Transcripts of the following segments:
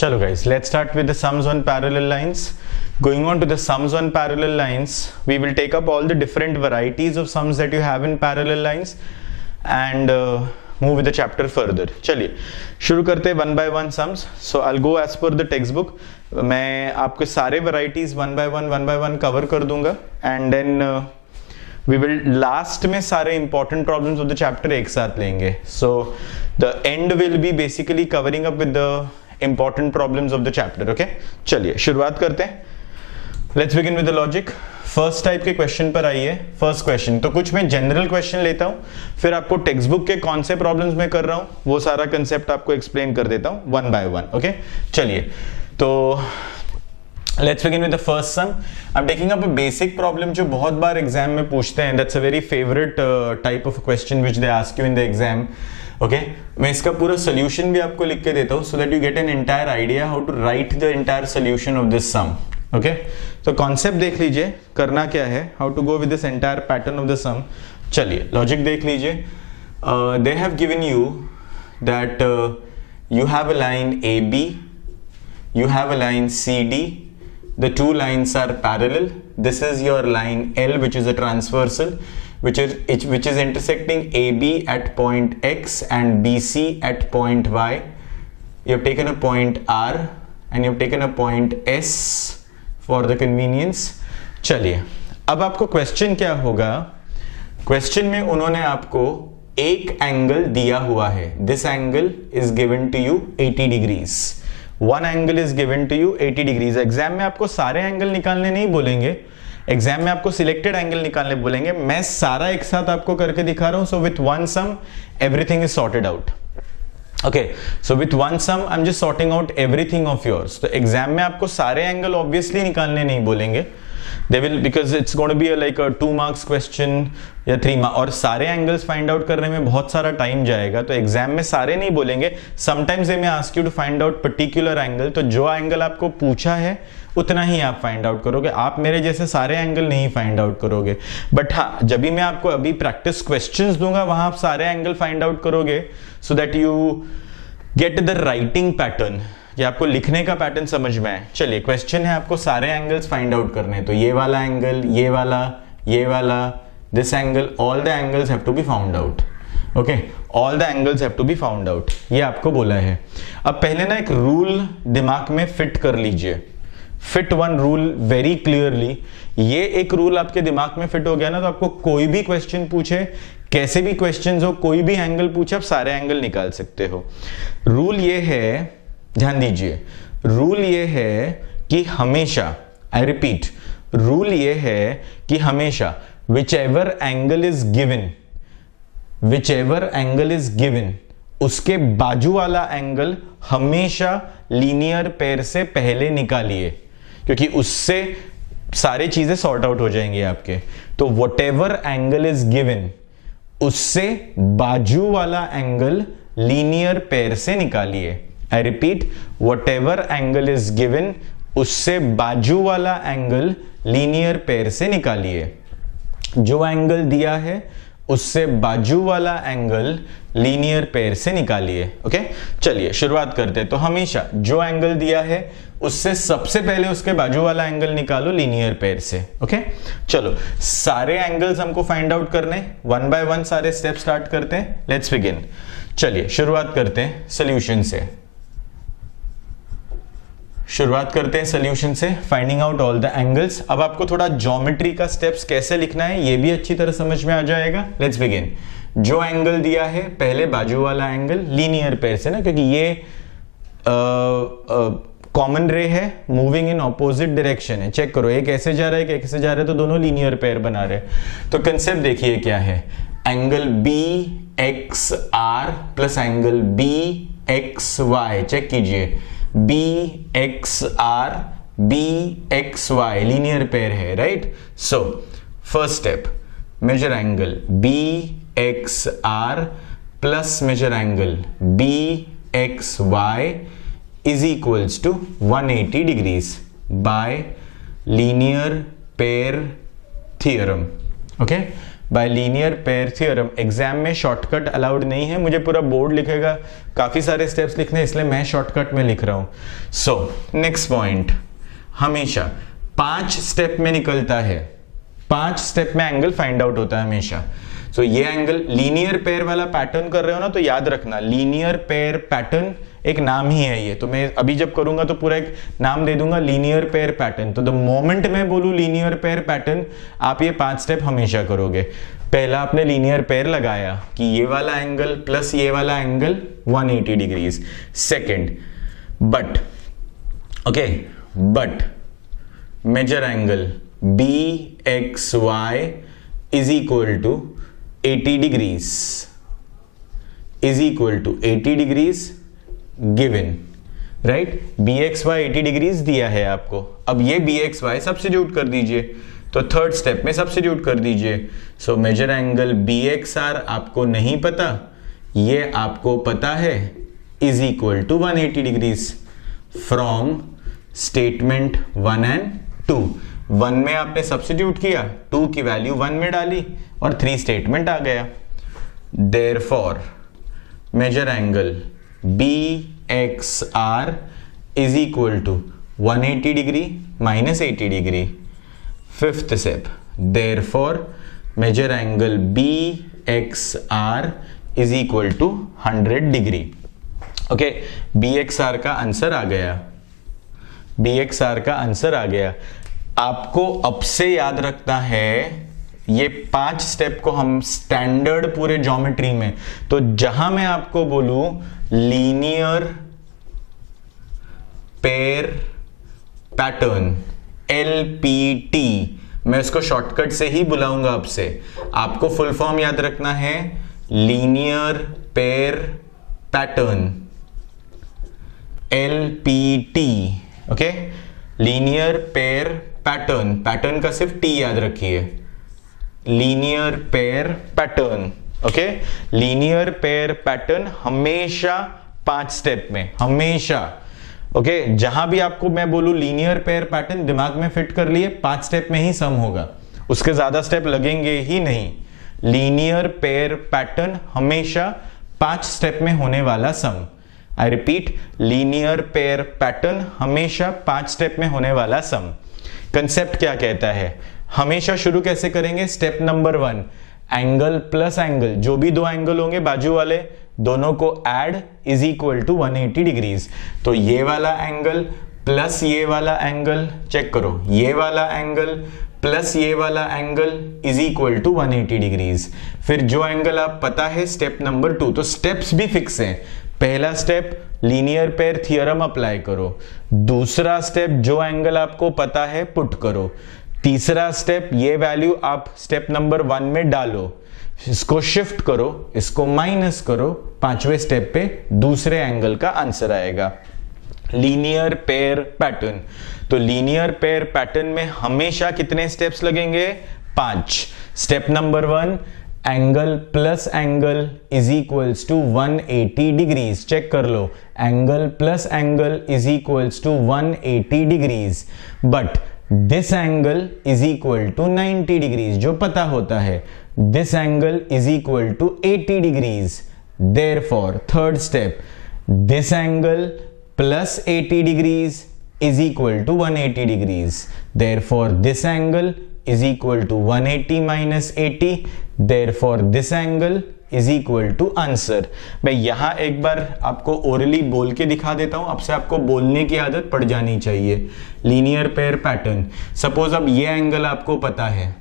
Chalo guys, let's start with the sums on parallel lines. Going on to the sums on parallel lines, we will take up all the different varieties of sums that you have in parallel lines and move with the chapter further. चलिए शुरू करते हैं one by one sums. So I'll go as per the textbook. मैं आपके सारे varieties one by one cover कर दूंगा and then we will last में सारे important problems of the chapter एक साथ लेंगे. So the end will be basically covering up with the important problems of the chapter. Okay, चलिए शुरुआत करते हैं. Let's begin with the logic. First type के क्वेश्चन पर आइए. फर्स्ट क्वेश्चन तो कुछ मैं जनरल क्वेश्चन लेता हूं, फिर आपको टेक्स्ट बुक के कौन से प्रॉब्लम्स मैं कर रहा हूं वो सारा कंसेप्ट आपको एक्सप्लेन कर देता हूं वन बाय वन. ओके चलिए तो let's begin with the first sum. I am taking up a basic problem जो बहुत बार एग्जाम में पूछते हैं. That's a very favourite type of question which they ask you in the exam. Okay मैं इसका पूरा सोल्यूशन भी आपको लिख के देता हूं so that you get an entire idea how to write the entire solution of this sum. Okay तो कॉन्सेप्ट देख लीजिए, करना क्या है, how to go with this entire pattern of the sum. चलिए लॉजिक देख लीजिए. They have given you that you have a line A B, you have a line CD, the two lines are parallel. This is your line L, which is a transversal, which is intersecting AB at point X and BC at point Y. You have taken a point R and you have taken a point S for the convenience. चलिए अब आपको question क्या होगा. Question में उन्होंने आपको एक angle दिया हुआ है. This angle is given to you 80 degrees. One angle is given to you 80 degrees. Exam में आपको सारे एंगल निकालने नहीं बोलेंगे, एग्जाम में आपको सिलेक्टेड एंगल निकालने बोलेंगे. मैं सारा एक साथ आपको करके दिखा रहा हूं. So with one sum everything is sorted out. Okay so with one sum I am just sorting out everything of yours. तो एग्जाम में आपको सारे एंगल ऑब्वियसली निकालने नहीं बोलेंगे. They will, because it's going to be like a 2 marks question या 3 marks, और सारे एंगल्स फाइंड आउट करने में बहुत सारा टाइम जाएगा. तो एग्जाम में सारे नहीं बोलेंगे. Sometimes they may ask you to find out particular angle. तो जो एंगल आपको पूछा है उतना ही आप फाइंड आउट करोगे. आप मेरे जैसे सारे एंगल नहीं फाइंड आउट करोगे. बट हाँ, जब भी मैं आपको अभी प्रैक्टिस क्वेश्चंस दूंगा वहां आप सारे एंगल फाइंड आउट करोगे सो that you get the writing pattern, ये आपको लिखने का पैटर्न समझ में आए. चलिए क्वेश्चन है आपको सारे एंगल्स फाइंड आउट करने हैं. तो ये वाला एंगल, ये वाला, this angle, all the angles have to be found out. Okay all the angles have to be found out, ये आपको बोला है. अब पहले ना एक रूल दिमाग में फिट कर लीजिए. Fit one rule very clearly. ये एक रूल आपके दिमाग में फिट हो गया ना तो आपको कोई भी क्वेश्चन पूछे, कैसे भी क्वेश्चन हो, कोई भी एंगल पूछे, आप सारे एंगल निकाल सकते हो. रूल ये है, ध्यान दीजिए, रूल ये है कि हमेशा, आई रिपीट, रूल ये है कि हमेशा whichever angle is given उसके बाजू वाला एंगल हमेशा लीनियर पेयर से पहले निकालिए, क्योंकि उससे सारी चीजें सॉर्ट आउट हो जाएंगी आपके. तो whatever angle is given उससे बाजू वाला एंगल लीनियर पेयर से निकालिए. I repeat, whatever angle is given उससे बाजू वाला एंगल लीनियर पेयर से निकालिए. जो एंगल दिया है उससे बाजू वाला एंगल लीनियर पेयर से निकालिए. ओके चलिए शुरुआत करते हैं. तो हमेशा जो एंगल दिया है उससे सबसे पहले उसके बाजू वाला एंगल निकालो लीनियर पेयर से. ओके चलो सारे एंगल्स हमको फाइंड आउट करने, वन बाय वन सारे स्टेप स्टार्ट करते हैं. Let's begin. चलिए शुरुआत करते हैं सोल्यूशन से. शुरुआत करते हैं सोल्यूशन से, finding out all the angles. अब आपको थोड़ा ज्योमेट्री का स्टेप्स कैसे लिखना है ये भी अच्छी तरह समझ में आ जाएगा. Let's begin. जो एंगल दिया है पहले बाजू वाला एंगल लीनियर पेयर से ना, क्योंकि ये कॉमन रे है, मूविंग इन ऑपोजिट डायरेक्शन है. चेक करो, एक ऐसे जा रहा है, एक ऐसे जा रहा है, तो दोनों लीनियर पेयर बना रहे हैं. तो कंसेप्ट देखिए क्या है. Angle B X R plus angle B X Y. Check कीजिए, B X R B X Y linear pair है, right. So first step, measure angle B X R plus measure angle B X Y is equals to 180 degrees by linear pair theorem. Okay, by linear pair theorem. Exam में shortcut allowed नहीं है, मुझे पूरा board लिखेगा, काफी सारे steps लिखने हैं, इसलिए मैं शॉर्टकट में लिख रहा हूं। सो नेक्स्ट पॉइंट, हमेशा 5 स्टेप में निकलता है, 5 स्टेप में एंगल फाइंड आउट होता है हमेशा। सो ये एंगल लीनियर पेयर वाला पैटर्न कर रहे हो ना, तो याद रखना लीनियर पेयर पैटर्न एक नाम ही है ये, तो मैं अभी जब करूंगा तो पूरा एक नाम दे दूंगा लीनियर पेयर पैटर्न। तो द मोमेंट मैं बोलूं लीनियर पेयर पैटर्न, आप ये 5 स्टेप हमेशा करोगे। पहला आपने लीनियर पेयर लगाया कि ये वाला एंगल प्लस ये वाला angle 180 degrees. Second, but okay, but major angle BXY is equal to 80 degrees, is equal to 80 degrees given, right. BXY 80 degrees दिया है आपको, अब ये BXY सब्स्टिट्यूट कर दीजिए, तो थर्ड स्टेप में सब्स्टिट्यूट कर दीजिए। सो मेजर एंगल BXR आपको नहीं पता, ये आपको पता है, is equal to 180 degrees from statement 1 and 2। 1 में आपने सब्स्टिट्यूट किया, 2 की वैल्यू 1 में डाली और 3 स्टेटमेंट आ गया। Therefore major angle BXR is equal to 180 degree minus 80 degree. Fifth step, therefore major angle BXR is equal to 100 degree. Okay, BXR का आंसर आ गया, BXR का आंसर आ गया। आपको अब से याद रखना है ये 5 स्टेप को हम स्टैंडर्ड पूरे ज्योमेट्री में, तो जहां मैं आपको बोलूं लीनियर पेयर पैटर्न LPT, मैं उसको शॉर्टकट से ही बुलाऊंगा अब से। आपको फुल फॉर्म याद रखना है linear pair pattern LPT। Okay, linear pair pattern, pattern का सिर्फ T याद रखिए, linear pair pattern. Okay, linear pair pattern हमेशा 5 स्टेप में, हमेशा। ओके, जहां भी आपको मैं बोलूं लीनियर पेयर पैटर्न, दिमाग में फिट कर लिए 5 स्टेप में ही सम होगा, उसके ज्यादा स्टेप लगेंगे ही नहीं। लीनियर पेयर पैटर्न हमेशा 5 स्टेप में होने वाला sum. I repeat, linear pair pattern हमेशा 5 स्टेप में होने वाला सम। कंसेप्ट क्या कहता है, हमेशा शुरू कैसे करेंगे, step number 1, angle plus angle, जो भी 2 एंगल होंगे बाजू वाले दोनों को add is equal to 180 degrees. तो ये वाला एंगल प्लस ये वाला एंगल, चेक करो, ये वाला एंगल प्लस ये वाला angle is equal to 180 degrees. फिर जो एंगल आप पता है स्टेप नंबर 2, तो स्टेप्स भी फिक्स हैं। पहला step linear pair theorem apply करो, दूसरा स्टेप जो एंगल आपको पता है पुट करो, तीसरा स्टेप ये वैल्यू आप स्टेप नंबर 1 में डालो, इसको शिफ्ट करो, इसको माइनस करो, 5वें स्टेप पे दूसरे एंगल का आंसर आएगा। लीनियर पेयर पैटर्न, तो लीनियर पेयर पैटर्न में हमेशा कितने स्टेप्स लगेंगे, 5। Step number 1, angle plus angle is equals to 180 degrees. चेक कर लो, angle plus angle is equals to 180 degrees, but this angle is equal to 90 degrees, जो पता होता है। This angle is equal to 80 degrees. Therefore third step, this angle plus 80 degrees is equal to 180 degrees. Therefore, this angle is equal to 180 minus 80. Therefore, this angle is equal to answer. मैं यहाँ एक बार आपको orally बोल के दिखा देता हूँ, अब से आपको बोलने की आदत पड़ जानी चाहिए। लीनियर पेयर पैटर्न, सपोज अब ये एंगल आपको पता है,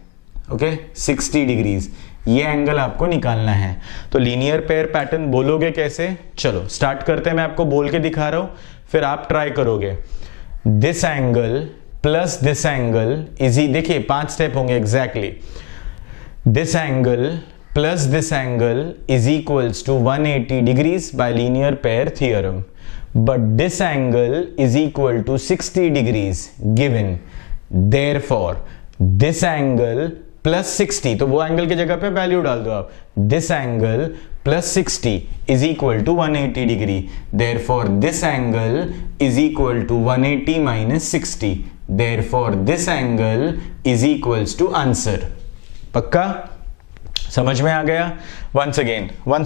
ओके, 60 डिग्रीज, ये एंगल आपको निकालना है। तो लीनियर पेयर पैटर्न बोलोगे कैसे, चलो स्टार्ट करते हैं। मैं आपको बोल के दिखा रहा हूँ, फिर आप ट्राई करोगे। This angle plus this angle is, देखिए 5 स्टेप होंगे exactly. This angle plus this angle is equals to 180 degrees by linear pair theorem, but this angle is equal to 60 degrees given. Therefore this angle plus 60, तो वो angle की जगह पे value डाल दो आप। This angle plus 60 is equal to 180 degree. Therefore, this angle is equal to 180 minus 60. Therefore, this angle is equals to answer. पक्का? समझ में आ गया? वंस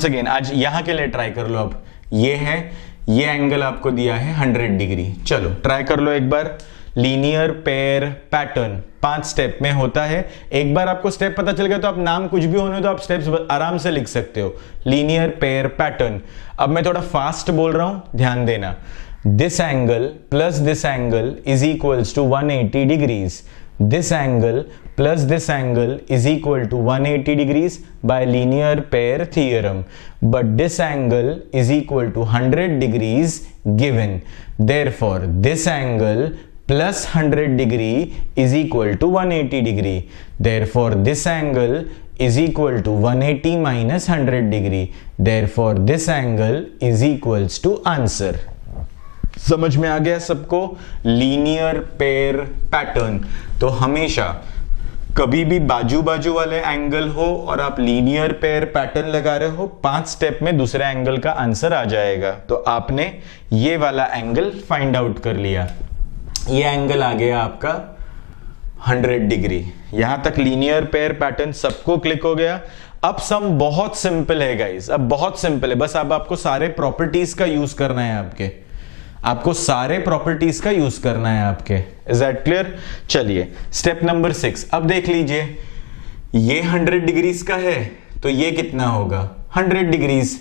अगेन आज यहां के लिए ट्राई कर लो। अब ये है, ये एंगल आपको दिया है 100 डिग्री। चलो ट्राई कर लो एक बार। लीनियर पेयर पैटर्न 5 स्टेप में होता है। एक बार आपको स्टेप पता चल गया तो आप नाम कुछ भी होने तो आप स्टेप्स आराम से लिख सकते हो। Linear pair pattern. अब मैं थोड़ा फास्ट बोल रहा हूं, ध्यान देना। This angle plus this angle is equals to 180 degrees. This angle plus this angle is equal to 180 degrees by linear pair theorem, but this angle is equal to 100 degrees given. Therefore this angle plus 100 degree is equal to 180 degree. Therefore this angle is equal to 180 minus 100 degree. Therefore this angle is equals to answer. समझ में आ गया सबको? Linear pair pattern. तो हमेशा कभी भी बाजू बाजू वाले एंगल हो और आप लीनियर पेयर पैटर्न लगा रहे हो, 5 स्टेप में दूसरे एंगल का आंसर आ जाएगा। तो आपने ये वाला एंगल फाइंड आउट कर लिया। ये एंगल आ गया आपका 100 डिग्री। यहां तक लीनियर पेयर पैटर्न सबको क्लिक हो गया। अब सम बहुत सिंपल है गाइस, अब बहुत सिंपल है। बस अब आपको सारे प्रॉपर्टीज का यूज करना है। आपको सारे प्रॉपर्टीज का यूज करना है आपके। Is that clear? चलिए स्टेप नंबर 6। अब देख लीजिए, ये 100 डिग्रीज का है तो ये कितना होगा? 100 डिग्रीज।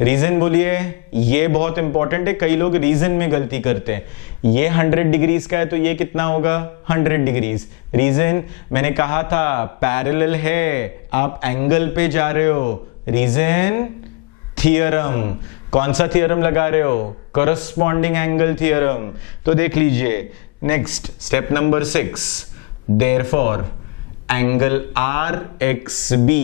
रीजन बोलिए। ये बहुत इंपॉर्टेंट है, कई लोग रीजन में गलती करते हैं। ये 100 डिग्रीज का है तो ये कितना होगा? 100 डिग्रीज। रीजन मैंने कहा था पैरेलल है, आप एंगल पे जा रहे हो। Reason theorem. कौन सा थियरम लगा रहे हो? Corresponding angle theorem. तो देख लीजिए next step number 6। Therefore angle R X B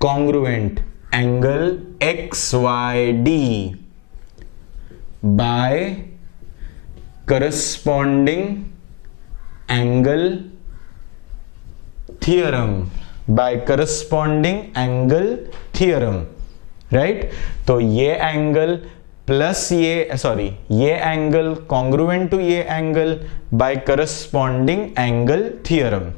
congruent angle X Y D by corresponding angle theorem. By corresponding angle theorem, right? तो ये एंगल प्लस ये एंगल कॉन्ग्रुएंट टू ये angle by corresponding angle theorem.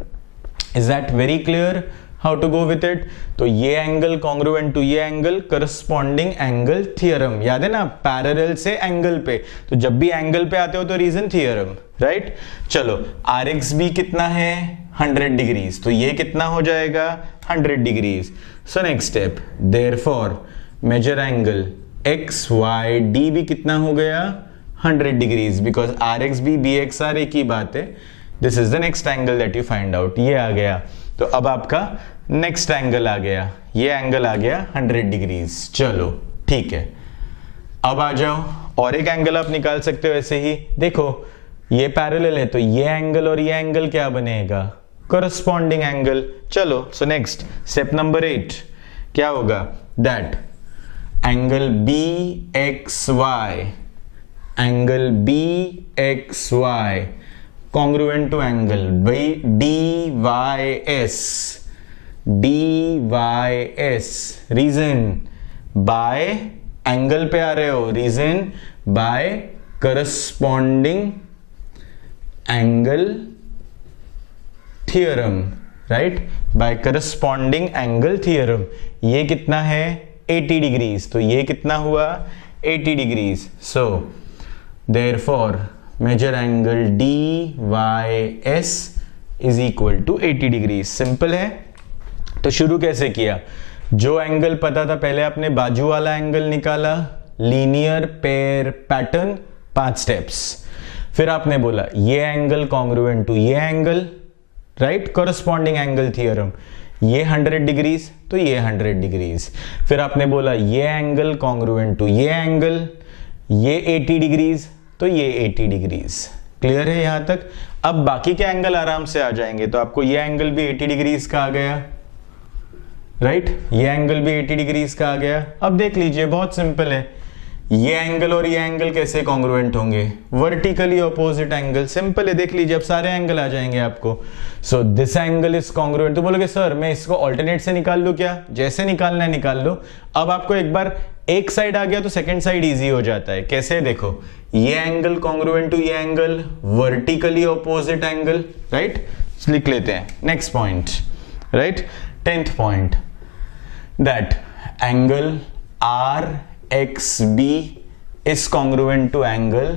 Is that very clear how to go with it? तो ये angle congruent to ये angle corresponding angle theorem. याद है ना, पैरेलल से एंगल पे, तो जब भी एंगल पे आते हो तो रीजन थियरम, राइट? चलो आर एक्स बी कितना है? 100 डिग्रीज। तो ये कितना हो जाएगा? 100 degrees. So next step, therefore major angle X Y D भी कितना हो गया? 100 degrees, because R X B B X R एक ही बात है। This is the next angle that you find out. ये आ गया। तो अब आपका नेक्स्ट एंगल आ गया, ये एंगल आ गया 100 डिग्रीज। चलो ठीक है, अब आ जाओ और एक एंगल आप निकाल सकते हो ऐसे ही। देखो ये पैरेलल है तो ये एंगल और ये एंगल क्या बनेगा? Corresponding angle. चलो सो नेक्स्ट स्टेप नंबर 8 क्या होगा? That angle B X Y, angle B X Y congruent to angle D Y S. Reason by angle पे आ रहे हो, reason by corresponding angle theorem, right? By corresponding angle theorem. ये कितना है? 80 degrees. तो ये कितना हुआ? 80 degrees. So therefore major angle D Y S is equal to 80 degrees. Simple है। तो शुरू कैसे किया? जो एंगल पता था पहले आपने बाजू वाला एंगल निकाला, लीनियर पेयर पैटर्न, 5 स्टेप्स। फिर आपने बोला ये एंगल कॉन्ग्रुएंट टू ये angle, right? Corresponding angle theorem. ये 100 डिग्रीज तो ये 100 डिग्रीज। फिर आपने बोला ये एंगल कॉन्ग्रुएंट टू ये एंगल, ये 80 डिग्रीज तो ये 80 डिग्रीज। क्लियर है यहां तक? अब बाकी के एंगल आराम से आ जाएंगे। तो आपको ये एंगल भी 80 डिग्रीज का आ गया, राइट? ये एंगल भी 80 डिग्रीज का आ गया। अब देख लीजिए बहुत सिंपल है, ये एंगल और ये एंगल कैसे कॉन्ग्रुएंट होंगे? Vertically opposite angle. सिंपल है, देख लीजिए अब सारे एंगल आ जाएंगे आपको। सो दिस एंगल इज कॉन्ग्रुएंट। तो बोलोगे सर मैं इसको ऑल्टरनेट से निकाल लूं क्या? जैसे निकालना है निकाल लो। अब आपको एक बार एक साइड आ गया तो सेकंड साइड इजी हो जाता है। कैसे? देखो ये एंगल कॉन्ग्रुएंट टू ये angle, vertically opposite angle, right? लिख लेते हैं. Next point, right, 10th point, that angle RXB is congruent to angle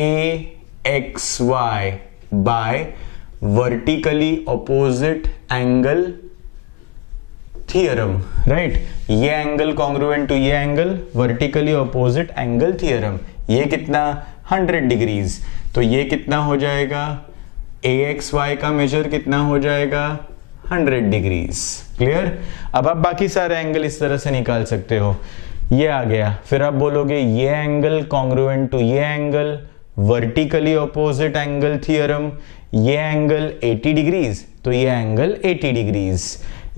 AXY by vertically opposite angle theorem, right? ये एंगल कॉन्ग्रुएंट टू ये angle, vertically opposite angle theorem. ये कितना 100 degrees, तो ये कितना हो जाएगा, AXY का मेजर कितना हो जाएगा 100 डिग्रीज. क्लियर? अब आप बाकी सारे एंगल इस तरह से निकाल सकते हो. ये आ गया, फिर आप बोलोगे ये एंगल कॉन्ग्रुएंट टू ये angle, vertically opposite angle theorem. ये एंगल 80 डिग्रीज, तो ये एंगल 80 डिग्रीज,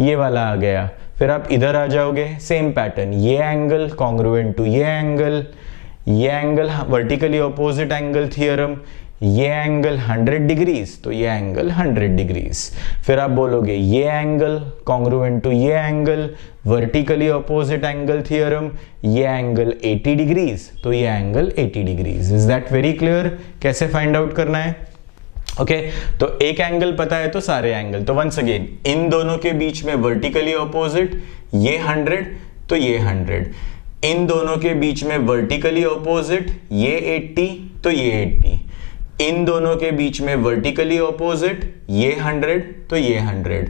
ये वाला आ गया. फिर आप इधर आ जाओगे, सेम पैटर्न, ये एंगल कॉन्ग्रुएंट टू ये angle vertically opposite angle theorem. ये एंगल 100 डिग्रीज, तो ये एंगल 100 डिग्रीज. फिर आप बोलोगे ये एंगल कॉन्ग्रुएंट टू ये angle, vertically opposite angle theorem. ये एंगल 80 डिग्रीज, तो ये angle 80 degrees. Is that very clear? कैसे फाइंड आउट करना है? ओके, तो एक एंगल पता है तो सारे एंगल. तो वंस अगेन, इन दोनों के बीच में वर्टिकली ऑपोजिट, ये 100 तो ये 100. इन दोनों के बीच में वर्टिकली ऑपोजिट, ये 80 तो ये 80. इन दोनों के बीच में वर्टिकली ऑपोजिट, ये 100 तो ये 100.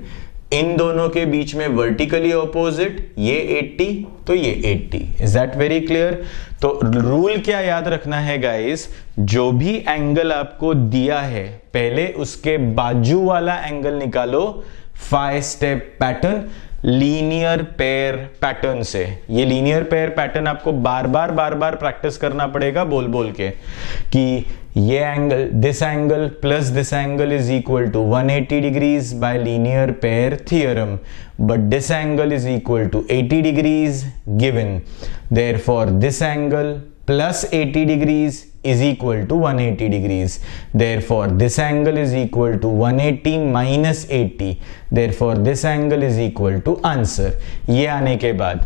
इन दोनों के बीच में वर्टिकली ऑपोजिट, ये 80 तो ये 80. Is that very clear? तो रूल क्या याद रखना है गाइस, जो भी एंगल आपको दिया है पहले उसके बाजू वाला एंगल निकालो 5 step pattern, linear pair pattern से. ये लीनियर पेयर पैटर्न आपको बार बार प्रैक्टिस करना पड़ेगा बोल बोल के कि ये angle, this angle plus this angle is equal to 180 degrees by linear pair theorem, but this angle is equal to 80 degrees given. Therefore this angle plus 80 degrees is equal to 180 degrees. Therefore, this angle is equal to 180 minus 80. Therefore, this angle is equal to answer. ये आने के बाद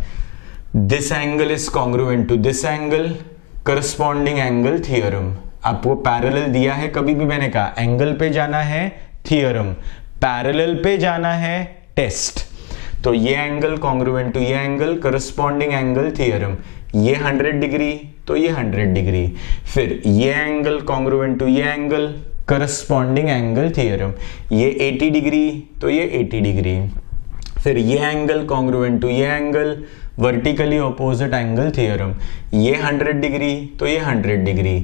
this angle is congruent to this angle, corresponding angle theorem. आपको parallel दिया है, कभी भी मैंने कहा एंगल पे जाना है थियरम, पैरेलल पे जाना है टेस्ट. तो ये एंगल कॉन्ग्रुएंट टू ये एंगल, करस्पॉन्डिंग एंगल थियरम. ये 100 डिग्री तो ये 100 डिग्री. फिर ये एंगल कॉन्ग्रुएंट टू ये एंगल, करस्पॉन्डिंग एंगल थियरम. ये 80 डिग्री तो ये 80 डिग्री. फिर ये एंगल कॉन्ग्रुएंट टू ये angle, vertically opposite angle theorem. ये 100 डिग्री तो ये 100 डिग्री.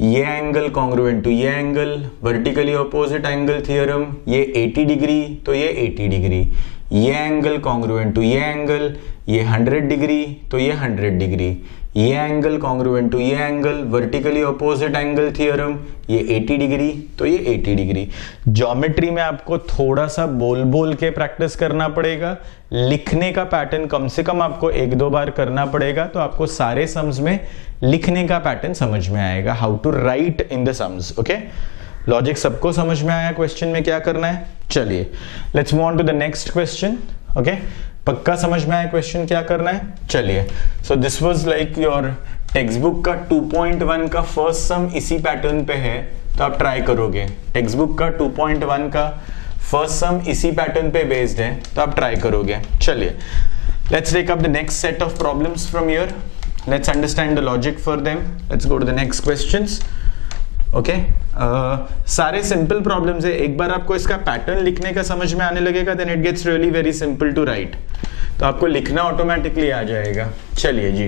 ये एंगल कॉन्ग्रुएंट टू ये angle, vertically opposite angle theorem. ये 80 डिग्री तो ये 80 डिग्री. ये एंगल कॉन्ग्रुएंट टू ये एंगल, ये 100 डिग्री तो ये 100 डिग्री. ये एंगल कॉन्ग्रुएंट टू ये angle, vertically opposite angle theorem. ये 80 डिग्री तो ये 80 डिग्री. ज्योमेट्री में आपको थोड़ा सा बोल बोल के प्रैक्टिस करना पड़ेगा, लिखने का पैटर्न कम से कम आपको 1-2 बार करना पड़ेगा, तो आपको सारे सम्स में लिखने का पैटर्न समझ में आएगा, how to write in the sums. Okay, logic सबको समझ में आया क्वेश्चन में क्या करना है? चलिए let's move on to the next question. Okay, पक्का समझ में आया क्वेश्चन क्या करना है? चलिए, so this was like your text book का 2.1 का फर्स्ट सम इसी पैटर्न पे है, तो आप ट्राई करोगे. टेक्स्ट बुक का 2.1 का फर्स्ट सम इसी पैटर्न पे बेस्ड है, तो आप ट्राई करोगे. चलिए, let's take up the next set of problems from here. Let's understand the logic for them. Let's go to the next questions. Okay, सारे सिंपल प्रॉब्लम्स है. एक बार आपको इसका पैटर्न लिखने का समझ में आने लगेगा, then it gets really very simple to write. तो आपको लिखना ऑटोमेटिकली आ जाएगा. चलिए जी,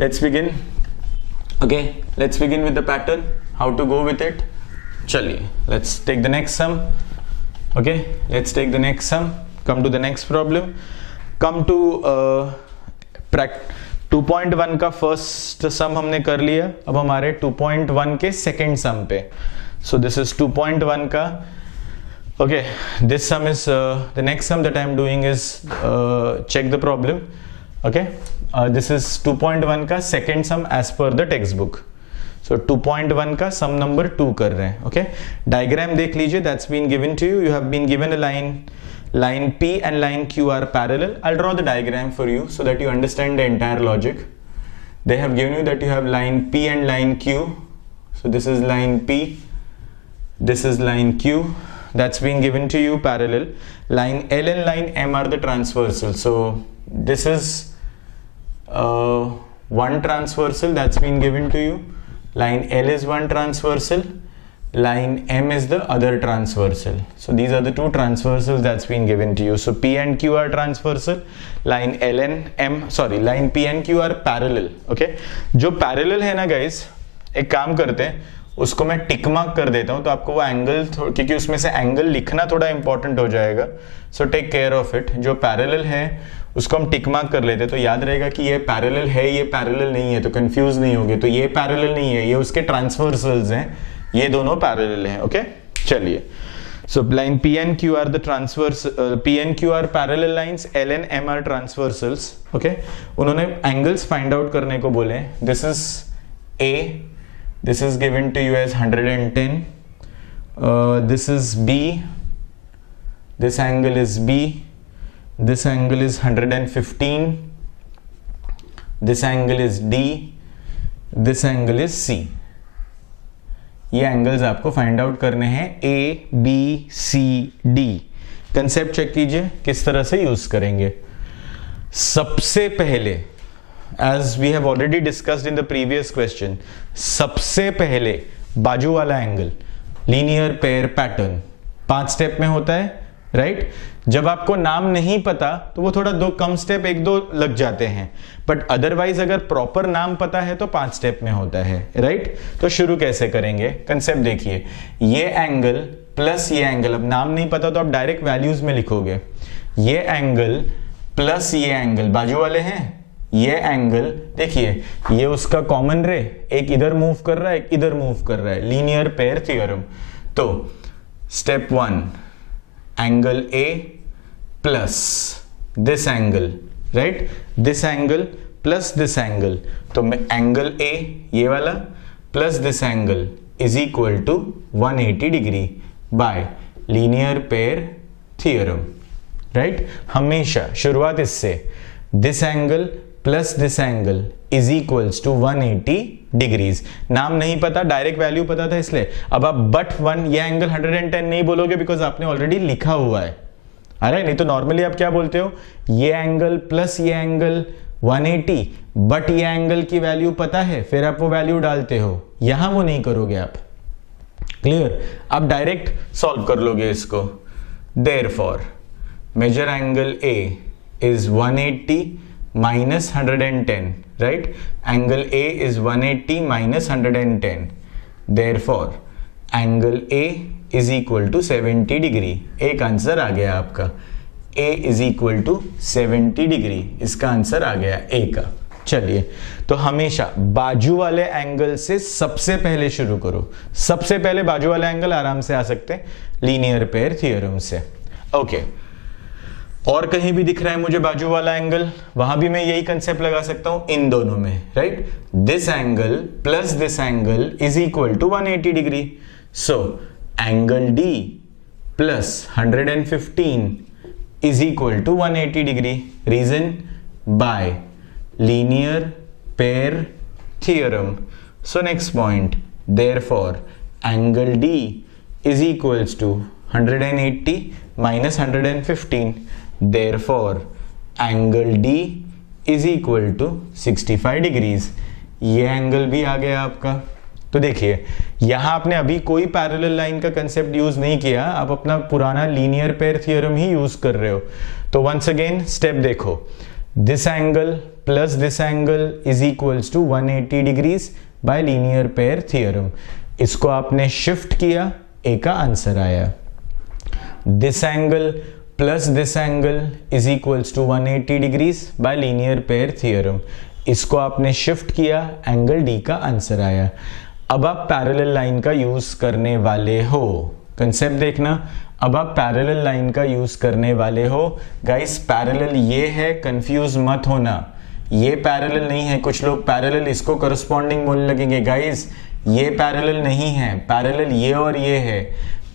let's begin. Okay, let's begin with the pattern, how to go with it. चलिए, let's take the next sum. Okay, let's take the next sum. Come to the next problem. Come to 2.1 का first सम हमने कर लिया. अब हमारे 2.1 के second sum पे. सो this is 2.1 का. Okay, this sum is the next sum that I am doing is check the problem. Okay, this is 2.1 का second sum as per the text book. So 2.1 का सम नंबर 2 कर रहे हैं. Okay, diagram देख लीजिए, that's been given to you. You have been given a line P and line Q are parallel. I'll draw the diagram for you so that you understand the entire logic. They have given you that you have line P and line Q. So this is line P, this is line Q. that's been given to you parallel. Line L and line M are the transversal. So this is one transversal that's been given to you. Line L is one transversal, line M is the other transversal. So these are the two transversals that's been given to you. So P and Q are transversal, line L and M, sorry, line P and Q are parallel. Okay, जो parallel है ना guys, एक काम करते हैं, उसको मैं tick mark कर देता हूं, तो आपको वो एंगल, क्योंकि उसमें से एंगल लिखना थोड़ा इंपॉर्टेंट हो जाएगा, so take care of it. जो पैरेलल है उसको हम टिक मार्क कर लेते, तो याद रहेगा कि ये पैरेलल है, ये पैरेलल नहीं है, तो कंफ्यूज नहीं होगे. तो ये पैरेलल नहीं है, ये उसके ट्रांसवर्सल्स हैं, ये दोनों पैरेलल हैं. ओके, चलिए. So line P and Q are the transverse, P and Q are parallel lines, L and M are transversals. Okay, उन्होंने angles find out करने को बोले. This is A. This is given to you as 110. This is B. This angle is B. This angle is 115. This angle is D. This angle is C. ये angles आपको find out करने हैं, A, B, C, D. Concept check कीजिए किस तरह से use करेंगे. सबसे पहले, as we have already discussed in the previous question, सबसे पहले बाजू वाला angle, linear pair pattern 5 step में होता है, राइट? जब आपको नाम नहीं पता तो वो थोड़ा दो कम स्टेप 1-2 लग जाते हैं, बट अदरवाइज अगर प्रॉपर नाम पता है तो 5 स्टेप में होता है, राइट? तो शुरू कैसे करेंगे, कंसेप्ट देखिए. ये एंगल प्लस ये एंगल, अब नाम नहीं पता तो आप डायरेक्ट वैल्यूज में लिखोगे. ये एंगल प्लस ये एंगल, बाजू वाले हैं, ये एंगल देखिए, ये उसका कॉमन रे, एक इधर मूव कर रहा है, एक इधर मूव कर रहा है, लीनियर पेयर थ्योरम. तो step 1, angle A plus this angle, right? This angle plus this angle, तो एंगल A ये वाला plus this angle is equal to 180 degree by linear pair theorem, right? हमेशा शुरुआत इससे, this angle plus this angle is equals to 180 degrees. नाम नहीं पता, direct value पता था इसलिए. अब आप बट 1 ये एंगल 110 नहीं बोलोगे, बिकॉज आपने ऑलरेडी लिखा हुआ है. अरे नहीं तो नॉर्मली आप क्या बोलते हो, ये एंगल प्लस ये एंगल 180, बट ये एंगल की वैल्यू पता है, फिर आप वो वैल्यू डालते हो. यहां वो नहीं करोगे आप. क्लियर? आप डायरेक्ट सॉल्व कर लोगे इसको. Therefore major angle A is 180 minus 110, right? Angle A is 180 minus 110. Therefore, angle A is equal to 70 degree. एक आंसर आ गया आपका. A is equal to 70 degree. इसका आंसर आ गया A का. चलिए, तो हमेशा बाजू वाले एंगल से सबसे पहले शुरू करो. सबसे पहले बाजू वाले एंगल आराम से आ सकते हैं लीनियर पेयर थ्योरम से. ओके, और कहीं भी दिख रहा है मुझे बाजू वाला एंगल, वहां भी मैं यही कंसेप्ट लगा सकता हूं इन दोनों में, right? This angle plus this angle is equal to 180 degree. So angle D plus 115 is equal to 180 degree. Reason? By linear pair theorem. So next point, therefore angle D is equals to 180 minus 115. Therefore, angle D is equal to 65 degrees. ये angle भी आ गया आपका. तो देखिए, यहां आपने अभी कोई पैरेलल लाइन का कंसेप्ट यूज नहीं किया, आप अपना पुराना लीनियर पेयर थ्योरम ही यूज कर रहे हो. तो वंस अगेन स्टेप देखो, this angle plus this angle is equals to 180 degrees by linear pair theorem. इसको आपने शिफ्ट किया, ए का आंसर आया. This angle plus this angle is equals to 180 degrees by linear pair theorem. इसको आपने shift किया, angle D का answer आया. अब आप पैरेलल लाइन का यूज करने वाले हो. कंसेप्ट देखना, अब आप पैरेलल लाइन का यूज करने वाले हो. गाइस, पैरेलल ये है, कंफ्यूज मत होना. ये पैरेलल नहीं है. कुछ लोग पैरेलल इसको करस्पॉन्डिंग बोलने लगेंगे. गाइस, ये पैरेलल नहीं है, पैरेलल ये और ये है.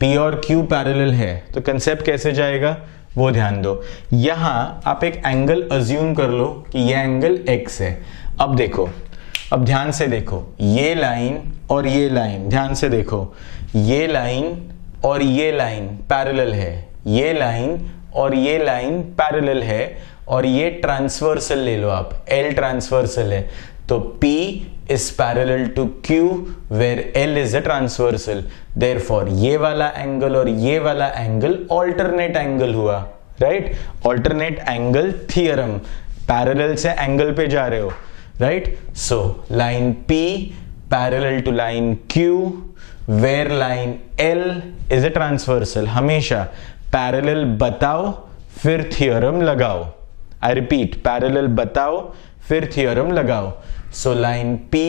P और Q पैरेलल है, तो कंसेप्ट कैसे जाएगा वो ध्यान दो. यहां आप एक एंगल अज्यूम कर लो कि ये एंगल X है. अब देखो, अब ध्यान से देखो, ये लाइन और ये लाइन, ध्यान से देखो, ये लाइन और ये लाइन पैरेलल है, ये लाइन और ये लाइन पैरेलल है, और ये ट्रांसवर्सल ले लो आप, L ट्रांसवर्सल है, तो P is parallel to Q where L is a transversal. Therefore ये वाला एंगल और ये वाला एंगल alternate एंगल हुआ, right? Alternate angle theorem, parallel से एंगल पे जा रहे हो, right? So line P parallel to line Q where line L is a transversal. हमेशा पैरेलल बताओ फिर थ्योरम लगाओ. I repeat, पैरेलल बताओ फिर थ्योरम लगाओ. So line P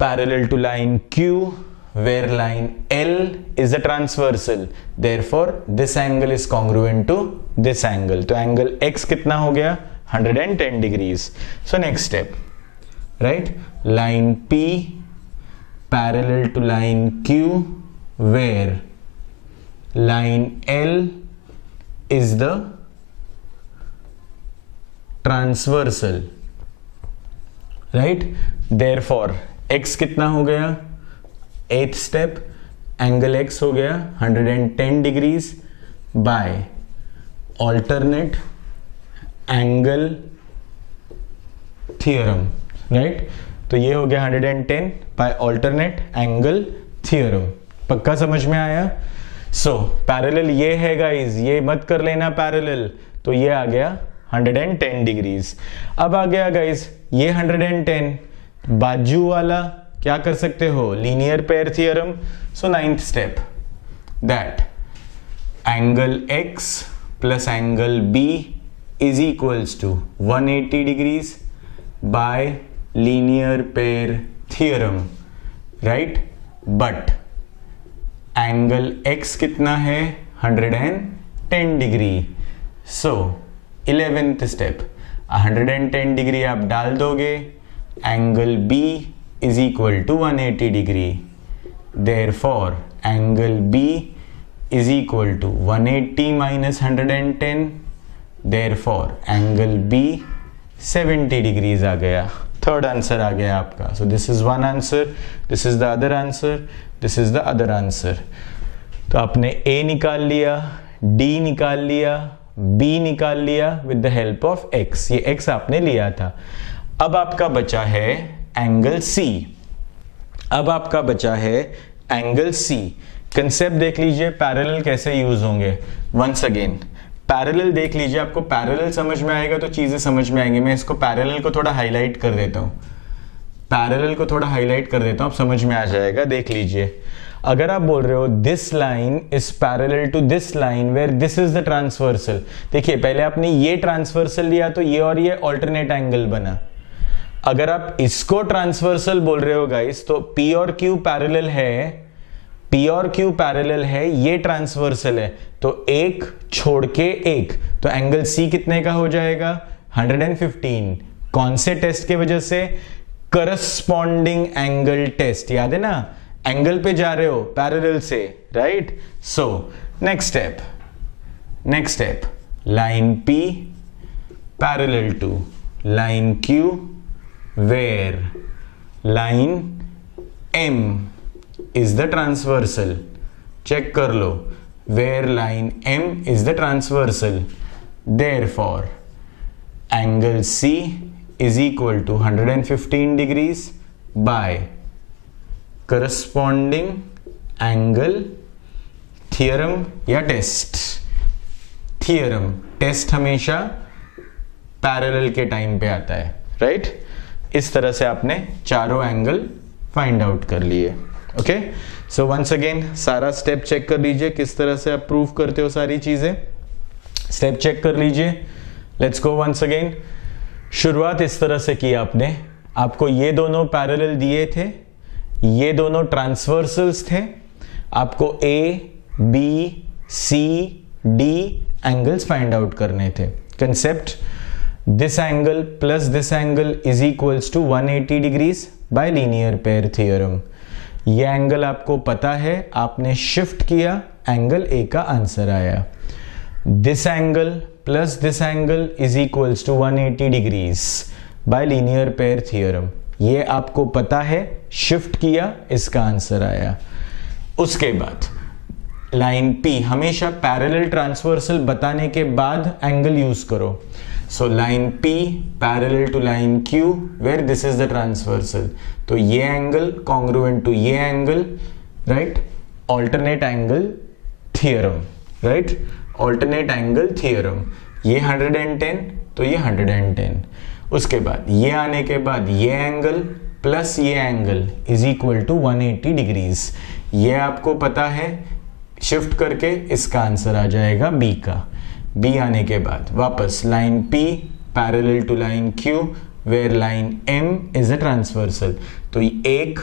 parallel to line Q where line L is a transversal. Therefore this angle is congruent to this angle. तो angle X कितना हो गया? 110 degrees. So next step, right? Line P parallel to line Q where line L is the transversal, right? Therefore x कितना हो गया? 8th step, angle x हो गया 110 degrees by alternate angle theorem, right? तो ये हो गया 110 by alternate angle theorem. पक्का समझ में आया? So पैरेलल ये है गाइज, ये मत कर लेना पैरेलल, तो ये आ गया 110 डिग्रीज. अब आ गया गाइज ये 110, बाजू वाला क्या कर सकते हो? Linear pair theorem. So 9th step, that angle x plus angle b is equals to 180 degrees by linear pair theorem, right? But angle x कितना है? 110 डिग्री. सो 11th स्टेप, 110 डिग्री आप डाल दोगे, angle B is equal to 180 degree. Therefore angle B is equal to 180 minus 110. Therefore angle B 70 degrees आ गया. Third answer आ गया आपका. So this is one answer, this is the other answer, this is the other answer. तो आपने A निकाल लिया, D निकाल लिया, B निकाल लिया with the help of x. ये x आपने लिया था. अब आपका बचा है एंगल C. अब आपका बचा है एंगल C. कंसेप्ट देख लीजिए पैरेलल कैसे यूज होंगे. वंस अगेन पैरेलल देख लीजिए, आपको पैरेलल समझ में आएगा तो चीजें समझ में आएंगी. मैं इसको पैरेलल को थोड़ा हाईलाइट कर देता हूं, पैरेलल को थोड़ा हाईलाइट कर देता हूं, आप समझ में आ जाएगा. देख लीजिए, अगर आप बोल रहे हो this line is parallel to this line where this is the transversal. देखिए पहले आपने ये ट्रांसवर्सल लिया तो ये और ये ऑल्टरनेट एंगल बना. अगर आप इसको ट्रांसवर्सल बोल रहे हो गाइस, तो P और Q पैरेलल है, P और Q पैरेलल है, ये ट्रांसवर्सल है, तो एक छोड़ के एक, तो एंगल C कितने का हो जाएगा? 115. कौन से टेस्ट की वजह से? Corresponding angle test. याद है ना, एंगल पे जा रहे हो पैरेलल से, right? So next step, line P parallel to line Q where line M is the transversal. चेक कर लो, where line M is the transversal. Therefore angle C is equal to 115 degrees by corresponding angle theorem या test. Theorem, test हमेशा parallel के time पे आता है, right? इस तरह से आपने चारों एंगल फाइंड आउट कर लिए. ओके, सो वंस अगेन सारा स्टेप चेक कर लीजिए, किस तरह से आप प्रूव करते हो सारी चीजें. स्टेप चेक कर लीजिए. Let's go once again. शुरुआत इस तरह से की आपने, आपको ये दोनों पैरेलल दिए थे, ये दोनों ट्रांसवर्सल्स थे, आपको A, B, C, D angles find out करने थे. Concept, this angle plus this angle is equals to 180 degrees by linear pair theorem. ये एंगल आपको पता है, आपने शिफ्ट किया, एंगल A का आंसर आया. This angle plus this angle is equals to 180 degrees by linear pair theorem. ये आपको पता है, शिफ्ट किया, इसका आंसर आया. उसके बाद लाइन P, हमेशा पैरेलल ट्रांसवर्सल बताने के बाद एंगल यूज करो. So line P parallel to line Q where this is the transversal. तो ये एंगल कॉन्ग्रुएंट टू ये angle, right, alternate angle theorem, right, alternate angle theorem. ये 110 तो ये 110. उसके बाद ये आने के बाद ये एंगल प्लस ये angle is equal to 180 degrees. ये आपको पता है, शिफ्ट करके इसका आंसर आ जाएगा B का. B आने के बाद वापस line P parallel to line Q where line M is a transversal. तो एक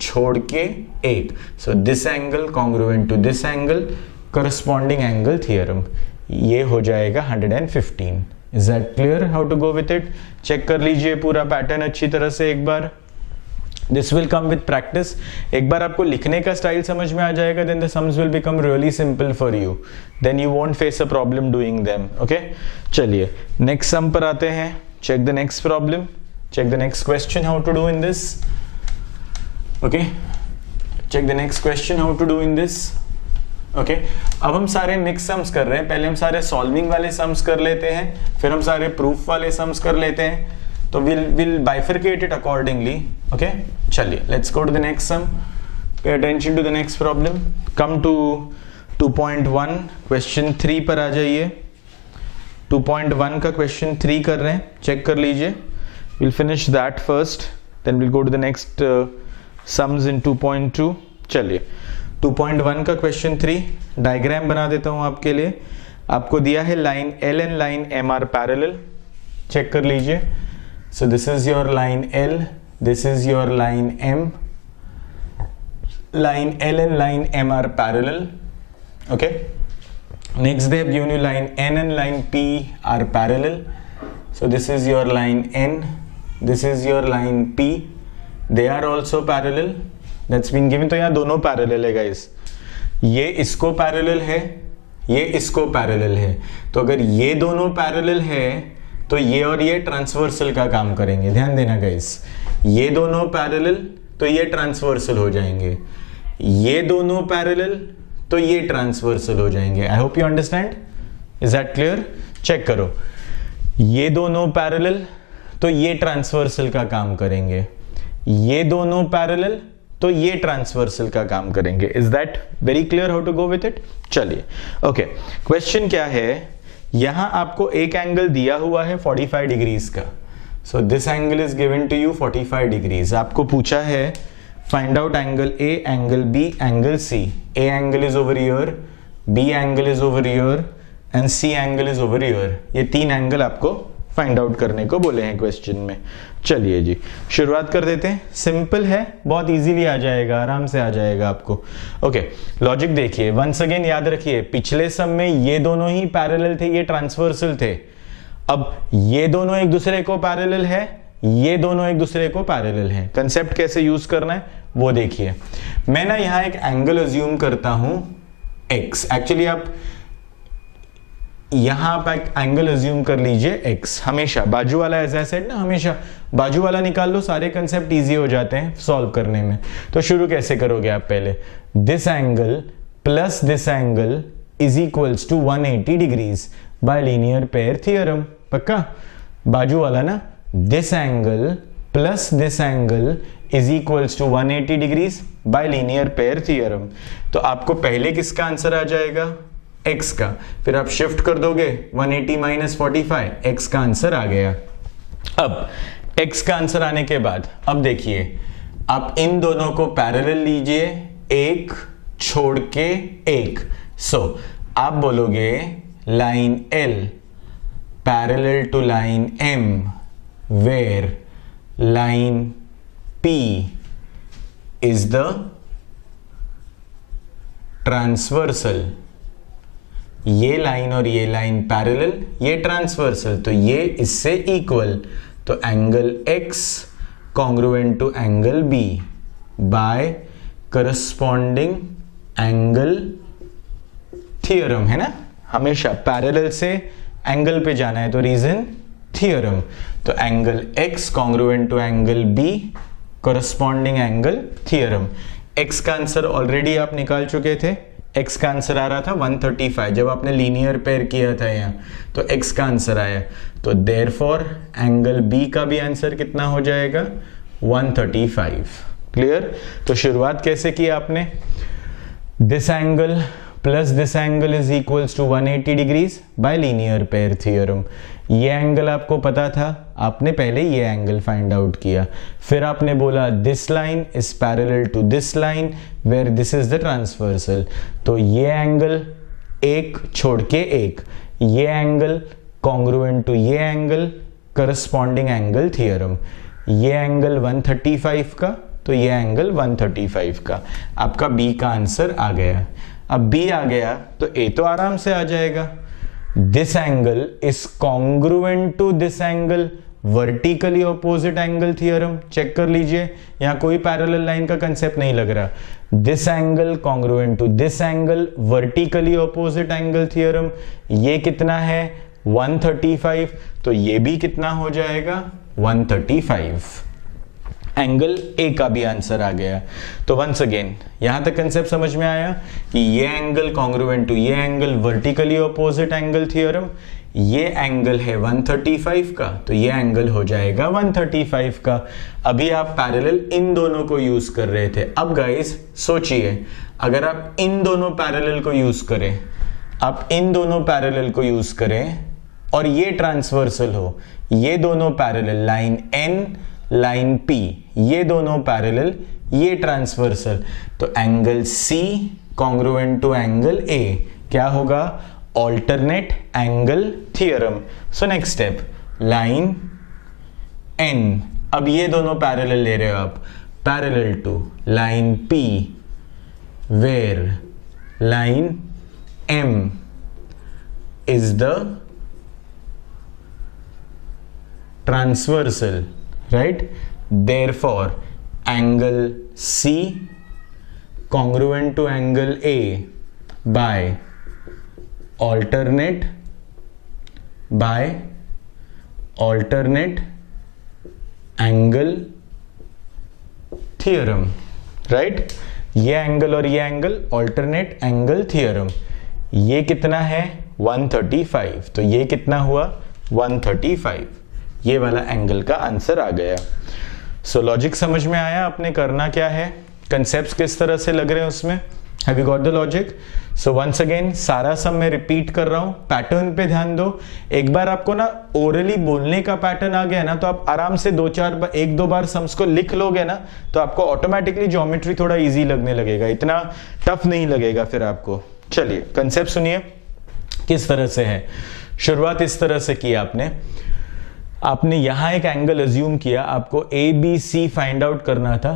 छोड़ के एक, so this angle congruent to this angle, corresponding angle theorem. ये हो जाएगा 115. Is that clear how to go with it? Check कर लीजिए पूरा पैटर्न अच्छी तरह से एक बार. This will come with practice. एक बार आपको लिखने का स्टाइल समझ में आ जाएगा, then the sums will become really simple for you. Then you won't face a problem doing them. Okay, चलिए नेक्स्ट सम पर आते हैं. Check the next problem, check the next question how to do in this. Okay, check the next question how to do in this. Okay, अब हम सारे mix sums कर रहे हैं. पहले हम सारे सॉल्विंग वाले सम्स कर लेते हैं, फिर हम सारे प्रूफ वाले सम्स कर लेते हैं. तो we'll bifurcate it accordingly. Okay, चलिए let's go to the next sum. Pay attention to the next problem. Come to 2.1 question 3 पर आ जाइए. 2.1 का question 3 कर रहे हैं, चेक कर लीजिए. We'll finish that first, then we'll go to the next sums in 2.2. चलिए 2.1 का question 3 डायग्राम बना देता हूँ आपके लिए. आपको दिया है line L and line M are parallel. Check कर लीजिए. So this is your line L, this is your line M. Line L and line M are parallel. Okay. Next they have given you line N and line P are parallel. So this is your line N, this is your line P. They are also parallel. That's been given. तो यहाँ दोनों parallel है guys. ये इसको parallel है, ये इसको parallel है. तो अगर ये दोनों parallel है तो ये और ये ट्रांसवर्सल का काम करेंगे. ध्यान देना गाइस, ये दोनों पैरेलल तो ये ट्रांसवर्सल हो जाएंगे, ये दोनों पैरेलल तो ये ट्रांसवर्सल हो जाएंगे. I hope you understand. Is that clear? Check करो, ये दोनों पैरेलल तो ये ट्रांसवर्सल का काम करेंगे, ये दोनों पैरेलल तो ये ट्रांसवर्सल का काम करेंगे. Is that very clear how to go with it? चलिए ओके, क्वेश्चन क्या है. यहां आपको एक एंगल दिया हुआ है 45 डिग्रीज का. So this angle is given to you 45 degrees. आपको पूछा है find out angle A, angle B, angle C. A angle is over here, B angle is over here and C angle is over here. ये तीन angle आपको find out करने को बोले हैं क्वेश्चन में. चलिए जी शुरुआत कर देते हैं. सिंपल है, बहुत इजीली आ जाएगा, आराम से आ जाएगा आपको. ओके, लॉजिक देखिए. वंस अगेन याद रखिए, पिछले सम में ये दोनों ही पैरेलल थे, ये ट्रांसवर्सल थे. अब ये दोनों एक दूसरे को पैरेलल है, ये दोनों एक दूसरे को पैरेलल है. कंसेप्ट कैसे यूज करना है वो देखिए. मैं ना यहाँ एक एंगल अज्यूम करता हूं x. एक्चुअली आप यहां आप एक एंगल अज्यूम कर लीजिए x. हमेशा बाजू वाला, एज आई सेड ना, हमेशा बाजू वाला निकाल लो, सारे कंसेप्ट इजी हो जाते हैं सॉल्व करने में. तो शुरू कैसे करोगे आप? पहले this angle plus this angle is equals to 180 degrees by linear pair theorem. पक्का? बाजू वाला ना, this angle plus this angle is equals to 180 degrees by linear pair theorem. तो आपको पहले किसका आंसर आ जाएगा? x का. फिर आप शिफ्ट कर दोगे 180 माइनस 45, x का आंसर आ गया. अब x का आंसर आने के बाद अब देखिए, आप इन दोनों को पैरेलल लीजिए, एक छोड़ के एक. सो आप बोलोगे line L parallel to line M where line P is the transversal. ये लाइन और ये लाइन पैरेलल, ये ट्रांसवर्सल, तो ये इससे इक्वल. तो angle x congruent to angle B by corresponding angle theorem. है ना, हमेशा पैरेलल से एंगल पे जाना है तो रीजन थियरम. तो angle x congruent to angle B corresponding angle theorem. x का आंसर ऑलरेडी आप निकाल चुके थे, x का आंसर आ रहा था 135, जब आपने लीनियर पेयर किया था यहाँ तो x का आंसर आया, तो देयरफॉर एंगल B का भी आंसर कितना हो जाएगा 135। क्लियर? तो शुरुआत कैसे की आपने, this angle plus this angle is equals to 180 degrees by linear pair theorem. ये एंगल आपको पता था, आपने पहले ये एंगल फाइंड आउट किया, फिर आपने बोला this line is parallel to this line where this is the transversal, तो ये एंगल एक छोड़ के एक, ये एंगल कॉन्ग्रुएंट टू ये एंगल, करस्पॉन्डिंग एंगल थ्योरम, ये एंगल 135 का तो ये एंगल 135 का, आपका बी का आंसर आ गया। अब बी आ गया तो ए तो आराम से आ जाएगा, this angle is congruent to this angle, vertically opposite angle theorem. Check कर लीजिए, यहां कोई पैरेलल लाइन का कंसेप्ट नहीं लग रहा, this angle congruent to this angle, vertically opposite angle theorem. ये कितना है 135, तो ये भी कितना हो जाएगा 135। एंगल ए का भी आंसर आ गया। तो वंस अगेन यहां तक कंसेप्ट समझ में आया कि ये एंगल कॉन्ग्रुएंट टू ये angle, vertically opposite angle theorem, ये एंगल है 135 का तो ये एंगल हो जाएगा 135 का। अभी आप पैरेलल इन दोनों को यूज कर रहे थे। अब गाइस सोचिए, अगर आप इन दोनों पैरेलल को यूज करें, आप इन दोनों पैरेलल को यूज करें और ये ट्रांसवर्सल हो, ये दोनों parallel line N line P, ये दोनों पैरेलल, ये ट्रांसवर्सल, तो angle C congruent to angle A क्या होगा, alternate angle theorem. So next step, line N, अब ये दोनों पैरेलल ले रहे हो आप, parallel to line P where line M is the transversal, right? Therefore angle C congruent to angle A by alternate angle theorem, right? ये angle और ये एंगल alternate angle theorem, ये कितना है 135, तो ये कितना हुआ 135, ये वाला एंगल का आंसर आ गया। सो लॉजिक समझ में आया, आपने करना क्या है, कंसेप्ट्स किस तरह से लग रहे हैं उसमें, have you got the logic? So once again सारा सम मैं रिपीट कर रहा हूं, पैटर्न पे ध्यान दो। एक बार आपको ना ओरली बोलने का पैटर्न आ गया ना, तो आप आराम से एक दो बार सम्स को लिख लोगे ना, तो आपको ऑटोमेटिकली ज्योमेट्री थोड़ा इजी लगने लगेगा, इतना टफ नहीं लगेगा फिर आपको। चलिए कंसेप्ट सुनिए किस तरह से है। शुरुआत इस तरह से की आपने यहां एक एंगल अज्यूम किया, आपको A B C find out करना था,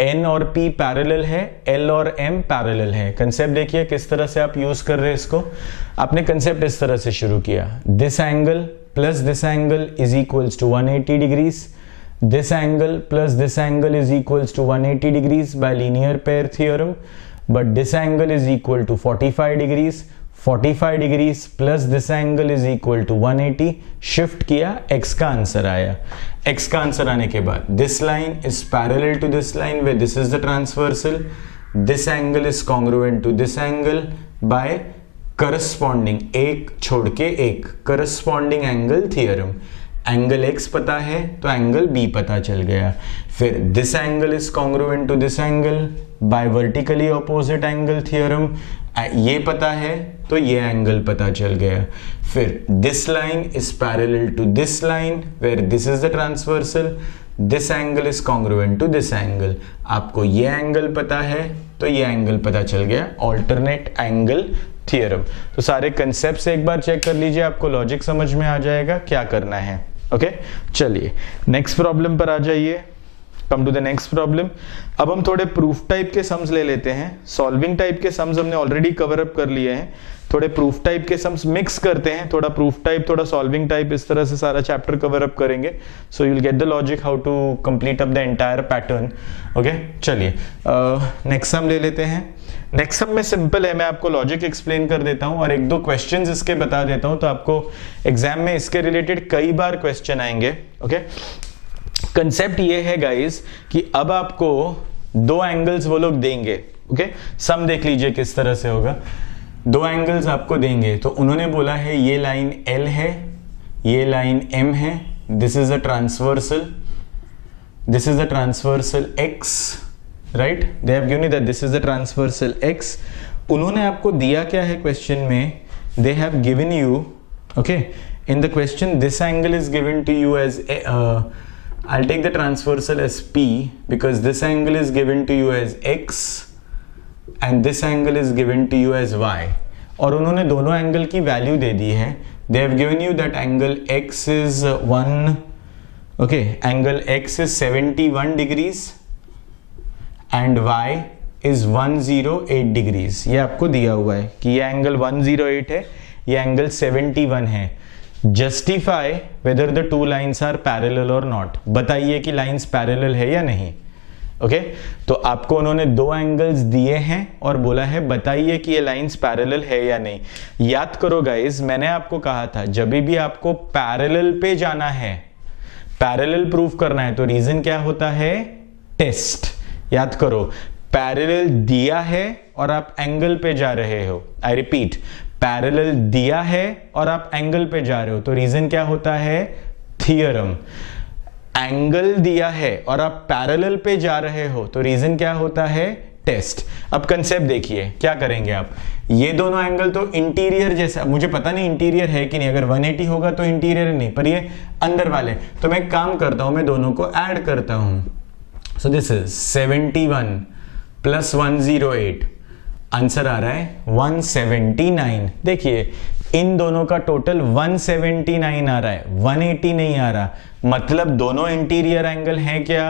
N और P पैरेलल है, L और M पैरेलल है। कंसेप्ट देखिए किस तरह से आप यूज कर रहे हैं इसको। आपने कंसेप्ट इस तरह से शुरू किया, this angle plus this angle is equals to 180 degrees, this angle plus this angle is equals to 180 degrees by linear pair theorem, but this angle is equal to 45 degrees, 45 degrees plus this angle is equal to 180, shift किया, x का answer आया। x का answer आने के बाद this line is parallel to this line where this is the transversal, this angle is congruent to this angle by corresponding, एक छोड़ के एक, corresponding angle theorem. Angle x पता है तो एंगल b पता चल गया। फिर this angle is congruent to this angle by vertically opposite angle theorem, ये पता है तो ये एंगल पता चल गया। फिर this line is parallel to this line where this is the transversal, this angle is congruent to this angle, आपको ये एंगल पता है तो ये एंगल पता चल गया, ऑल्टरनेट एंगल थ्योरम। तो सारे कंसेप्ट एक बार चेक कर लीजिए, आपको लॉजिक समझ में आ जाएगा क्या करना है। ओके चलिए नेक्स्ट प्रॉब्लम पर आ जाइए, come to the next problem. अब हम थोड़े प्रूफ टाइप के सम्स ले लेते हैं, सॉल्विंग टाइप के सम्स हमने ऑलरेडी कवर अप कर लिए हैं, थोड़े प्रूफ टाइप के सम्स मिक्स करते हैं, थोड़ा प्रूफ टाइप थोड़ा सॉल्विंग टाइप, इस तरह से सारा चैप्टर कवर अप करेंगे। So you will get the logic how to complete up the entire pattern. Okay चलिए नेक्स्ट सम ले लेते हैं। नेक्स्ट सम में सिंपल है, मैं आपको लॉजिक एक्सप्लेन कर देता हूं और एक दो क्वेश्चंस इसके बता देता हूं, तो आपको एग्जाम में इसके रिलेटेड कई बार क्वेश्चन आएंगे। ओके कंसेप्ट ये है गाइस कि अब आपको दो एंगल्स वो लोग देंगे, ओके, सम देख लीजिए किस तरह से होगा। दो एंगल्स आपको देंगे, तो उन्होंने बोला है ये लाइन L है, ये लाइन M है, this is a transversal, this is a transversal X, right, they have given that this is the transversal X। उन्होंने आपको दिया क्या है क्वेश्चन में, दे have given you, okay, in the question this angle is given to you as I'll take the transversal as P, because this angle is given to you as X and this angle is given to you as Y, और उन्होंने दोनों angle की value दे दी है। they have given you that angle X is 1, okay, angle X is 71 degrees and Y is 108 degrees। ये आपको दिया हुआ है कि ये एंगल 108 है, ये एंगल 71 है। Justify whether the two lines are parallel और नॉट, बताइए कि लाइन्स पैरेलल है या नहीं। ओके, तो आपको उन्होंने दो एंगल्स दिए हैं और बोला है बताइए कि ये लाइन्स पैरेलल है या नहीं। याद करो गाइस, मैंने आपको कहा था जब भी आपको पैरेलल पे जाना है, पैरेलल प्रूफ करना है, तो रीजन क्या होता है, टेस्ट। याद करो, पैरेलल दिया है और आप एंगल पे जा रहे हो, आई रिपीट, पैरेलल दिया है और आप एंगल पे जा रहे हो, तो रीजन क्या होता है, थियरम। एंगल दिया है और आप पैरेलल पे जा रहे हो, तो रीजन क्या होता है, टेस्ट। अब कंसेप्ट देखिए क्या करेंगे आप, ये दोनों एंगल तो इंटीरियर जैसा, मुझे पता नहीं इंटीरियर है कि नहीं, अगर 180 होगा तो इंटीरियर नहीं, पर ये अंदर वाले, तो मैं काम करता हूं, मैं दोनों को ऐड करता हूं। So this is 71 plus 108, answer आ रहा है 179। देखिए इन दोनों का टोटल 179 आ रहा है, 180 नहीं आ रहा, मतलब दोनों इंटीरियर एंगल हैं क्या,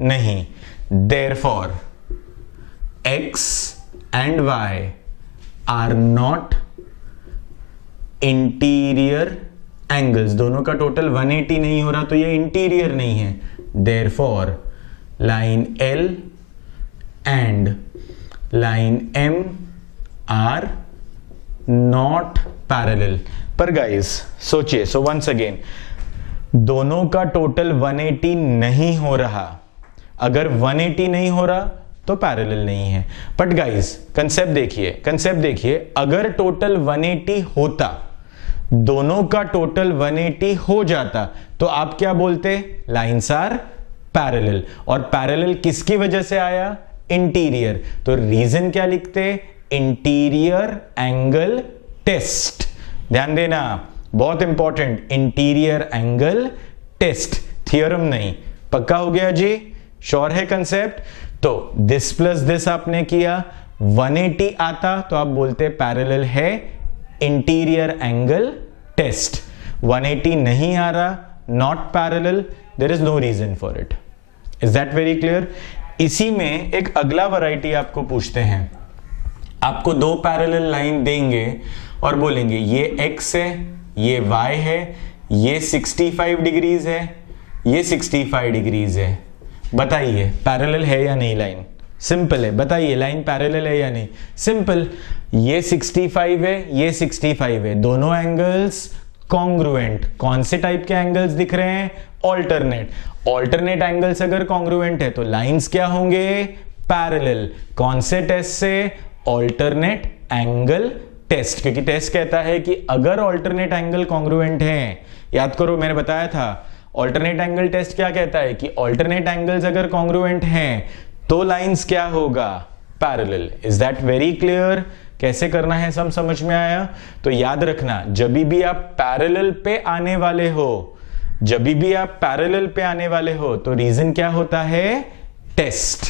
नहीं। Therefore X and Y are not interior angles, दोनों का टोटल 180 नहीं हो रहा, तो ये इंटीरियर नहीं है। Therefore line L and line M are not parallel. पर गाइस सोचिए, सो वंस अगेन, दोनों का टोटल 180 नहीं हो रहा, अगर 180 नहीं हो रहा तो पैरेलल नहीं है। बट गाइस कंसेप्ट देखिए, अगर टोटल 180 होता, दोनों का टोटल 180 हो जाता, तो आप क्या बोलते, लाइन्स आर पैरेलल। और पैरेलल किसकी वजह से आया, इंटीरियर, तो रीजन क्या लिखते, इंटीरियर एंगल टेस्ट। ध्यान देना, बहुत important, interior angle test, theorem नहीं। पक्का हो गया जी, श्योर है कंसेप्ट। तो दिस प्लस दिस आपने किया, 180 आता तो आप बोलते पैरेलल है, इंटीरियर एंगल टेस्ट। 180 नहीं आ रहा, not parallel, there is no reason for it. Is that very clear. इसी में एक अगला वैरायटी आपको पूछते हैं, आपको दो पैरेलल लाइन देंगे और बोलेंगे ये x है, ये y है, ये 65 डिग्रीज है, ये 65 डिग्रीज है, बताइए पैरेलल है या नहीं लाइन। सिंपल है, बताइए लाइन पैरेलल है या नहीं, सिंपल। ये 65 है, ये 65 है, दोनों एंगल्स कॉन्ग्रुएंट। कौन से टाइप के एंगल्स दिख रहे हैं, ऑल्टरनेट। ऑल्टरनेट एंगल्स अगर कॉन्ग्रुएंट है तो लाइंस क्या होंगे, पैरेलल। कौन से टेस्ट से, ऑल्टरनेट एंगल टेस्ट, क्योंकि टेस्ट कहता है कि अगर ऑल्टरनेट एंगल कॉन्ग्रुएंट है, याद करो मैंने बताया था, ऑल्टरनेट एंगल टेस्ट क्या कहता है कि ऑल्टरनेट एंगल्स अगर कॉन्ग्रुएंट हैं तो लाइंस क्या होगा, parallel. Is that very clear. कैसे करना है सब समझ में आया। तो याद रखना, जब भी आप पैरेलल पे आने वाले हो, जब भी आप पैरेलल पे आने वाले हो तो रीजन क्या होता है, टेस्ट।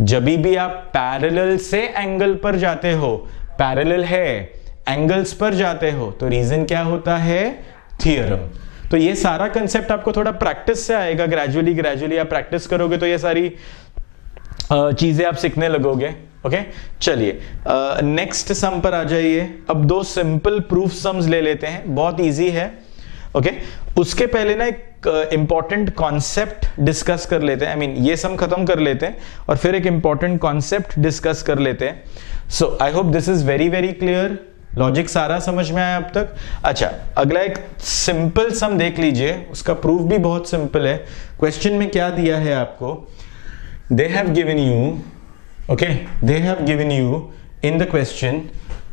जब भी आप पैरेलल से एंगल पर जाते हो, पैरेलल है एंगल्स पर जाते हो, तो रीजन क्या होता है, थियरम। तो ये सारा कंसेप्ट आपको थोड़ा प्रैक्टिस से आएगा, ग्रेजुअली आप प्रैक्टिस करोगे तो ये सारी चीजें आप सीखने लगोगे। ओके, चलिए नेक्स्ट सम पर आ जाइए। अब दो सिंपल प्रूफ सम्स ले लेते हैं, बहुत इजी है। ओके, उसके पहले ना एक इंपॉर्टेंट कॉन्सेप्ट डिस्कस कर लेते हैं। आई मीन ये सम खत्म कर लेते हैं और फिर एक इंपॉर्टेंट कॉन्सेप्ट डिस्कस कर लेते हैं। So I hope this is very very clear. Logic सारा समझ में आया अब तक। अच्छा, अगला एक सिंपल सम देख लीजिए, उसका प्रूफ भी बहुत सिंपल है। क्वेश्चन में क्या दिया है आपको, दे have given you okay, they have given you in the question,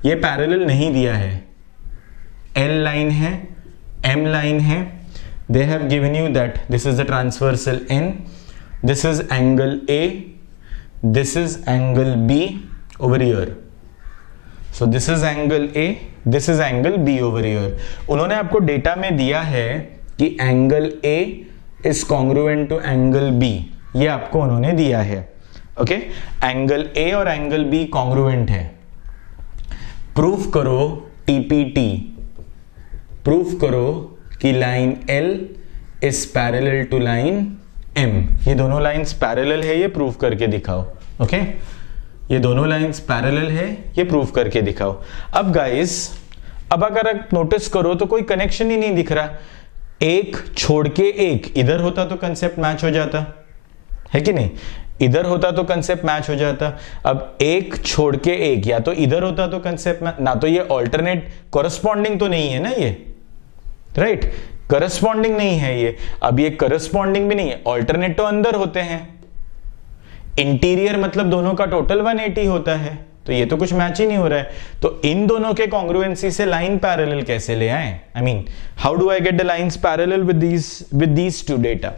ये पैरेलल नहीं दिया है, L लाइन है, M लाइन है, they have given you that this is the transversal N, this is angle A, this is angle B over here, so this is angle A, this is angle B over here. उन्होंने आपको data में दिया है कि angle A is congruent to angle B, ये आपको उन्होंने दिया है. ओके, एंगल A और एंगल B congruent है. प्रूफ करो TPT, प्रूफ करो कि line L is parallel to line M. ये दोनों लाइंस पैरेलल है, ये प्रूफ करके दिखाओ. ओके, ये दोनों लाइंस पैरेलल है, ये प्रूफ करके दिखाओ. अब गाइस, अब अगर आप नोटिस करो तो कोई कनेक्शन ही नहीं दिख रहा. एक छोड़ के एक, इधर होता तो कंसेप्ट मैच हो जाता है कि नहीं, इधर होता तो कंसेप्ट मैच हो जाता. अब एक छोड़ के एक, या तो इधर होता तो कंसेप्ट ना, तो ये ऑल्टरनेट करस्पॉन्डिंग तो नहीं है ना, ये राइट, करस्पॉन्डिंग नहीं है ये. अब ये करस्पॉन्डिंग भी नहीं है, ऑल्टरनेट तो अंदर होते हैं, इंटीरियर मतलब दोनों का टोटल 180 होता है, तो ये तो कुछ मैच ही नहीं हो रहा है. तो इन दोनों के कॉन्ग्रुएंसी से लाइन पैरेलल कैसे ले आए? I mean, how do I get the lines parallel with these two data?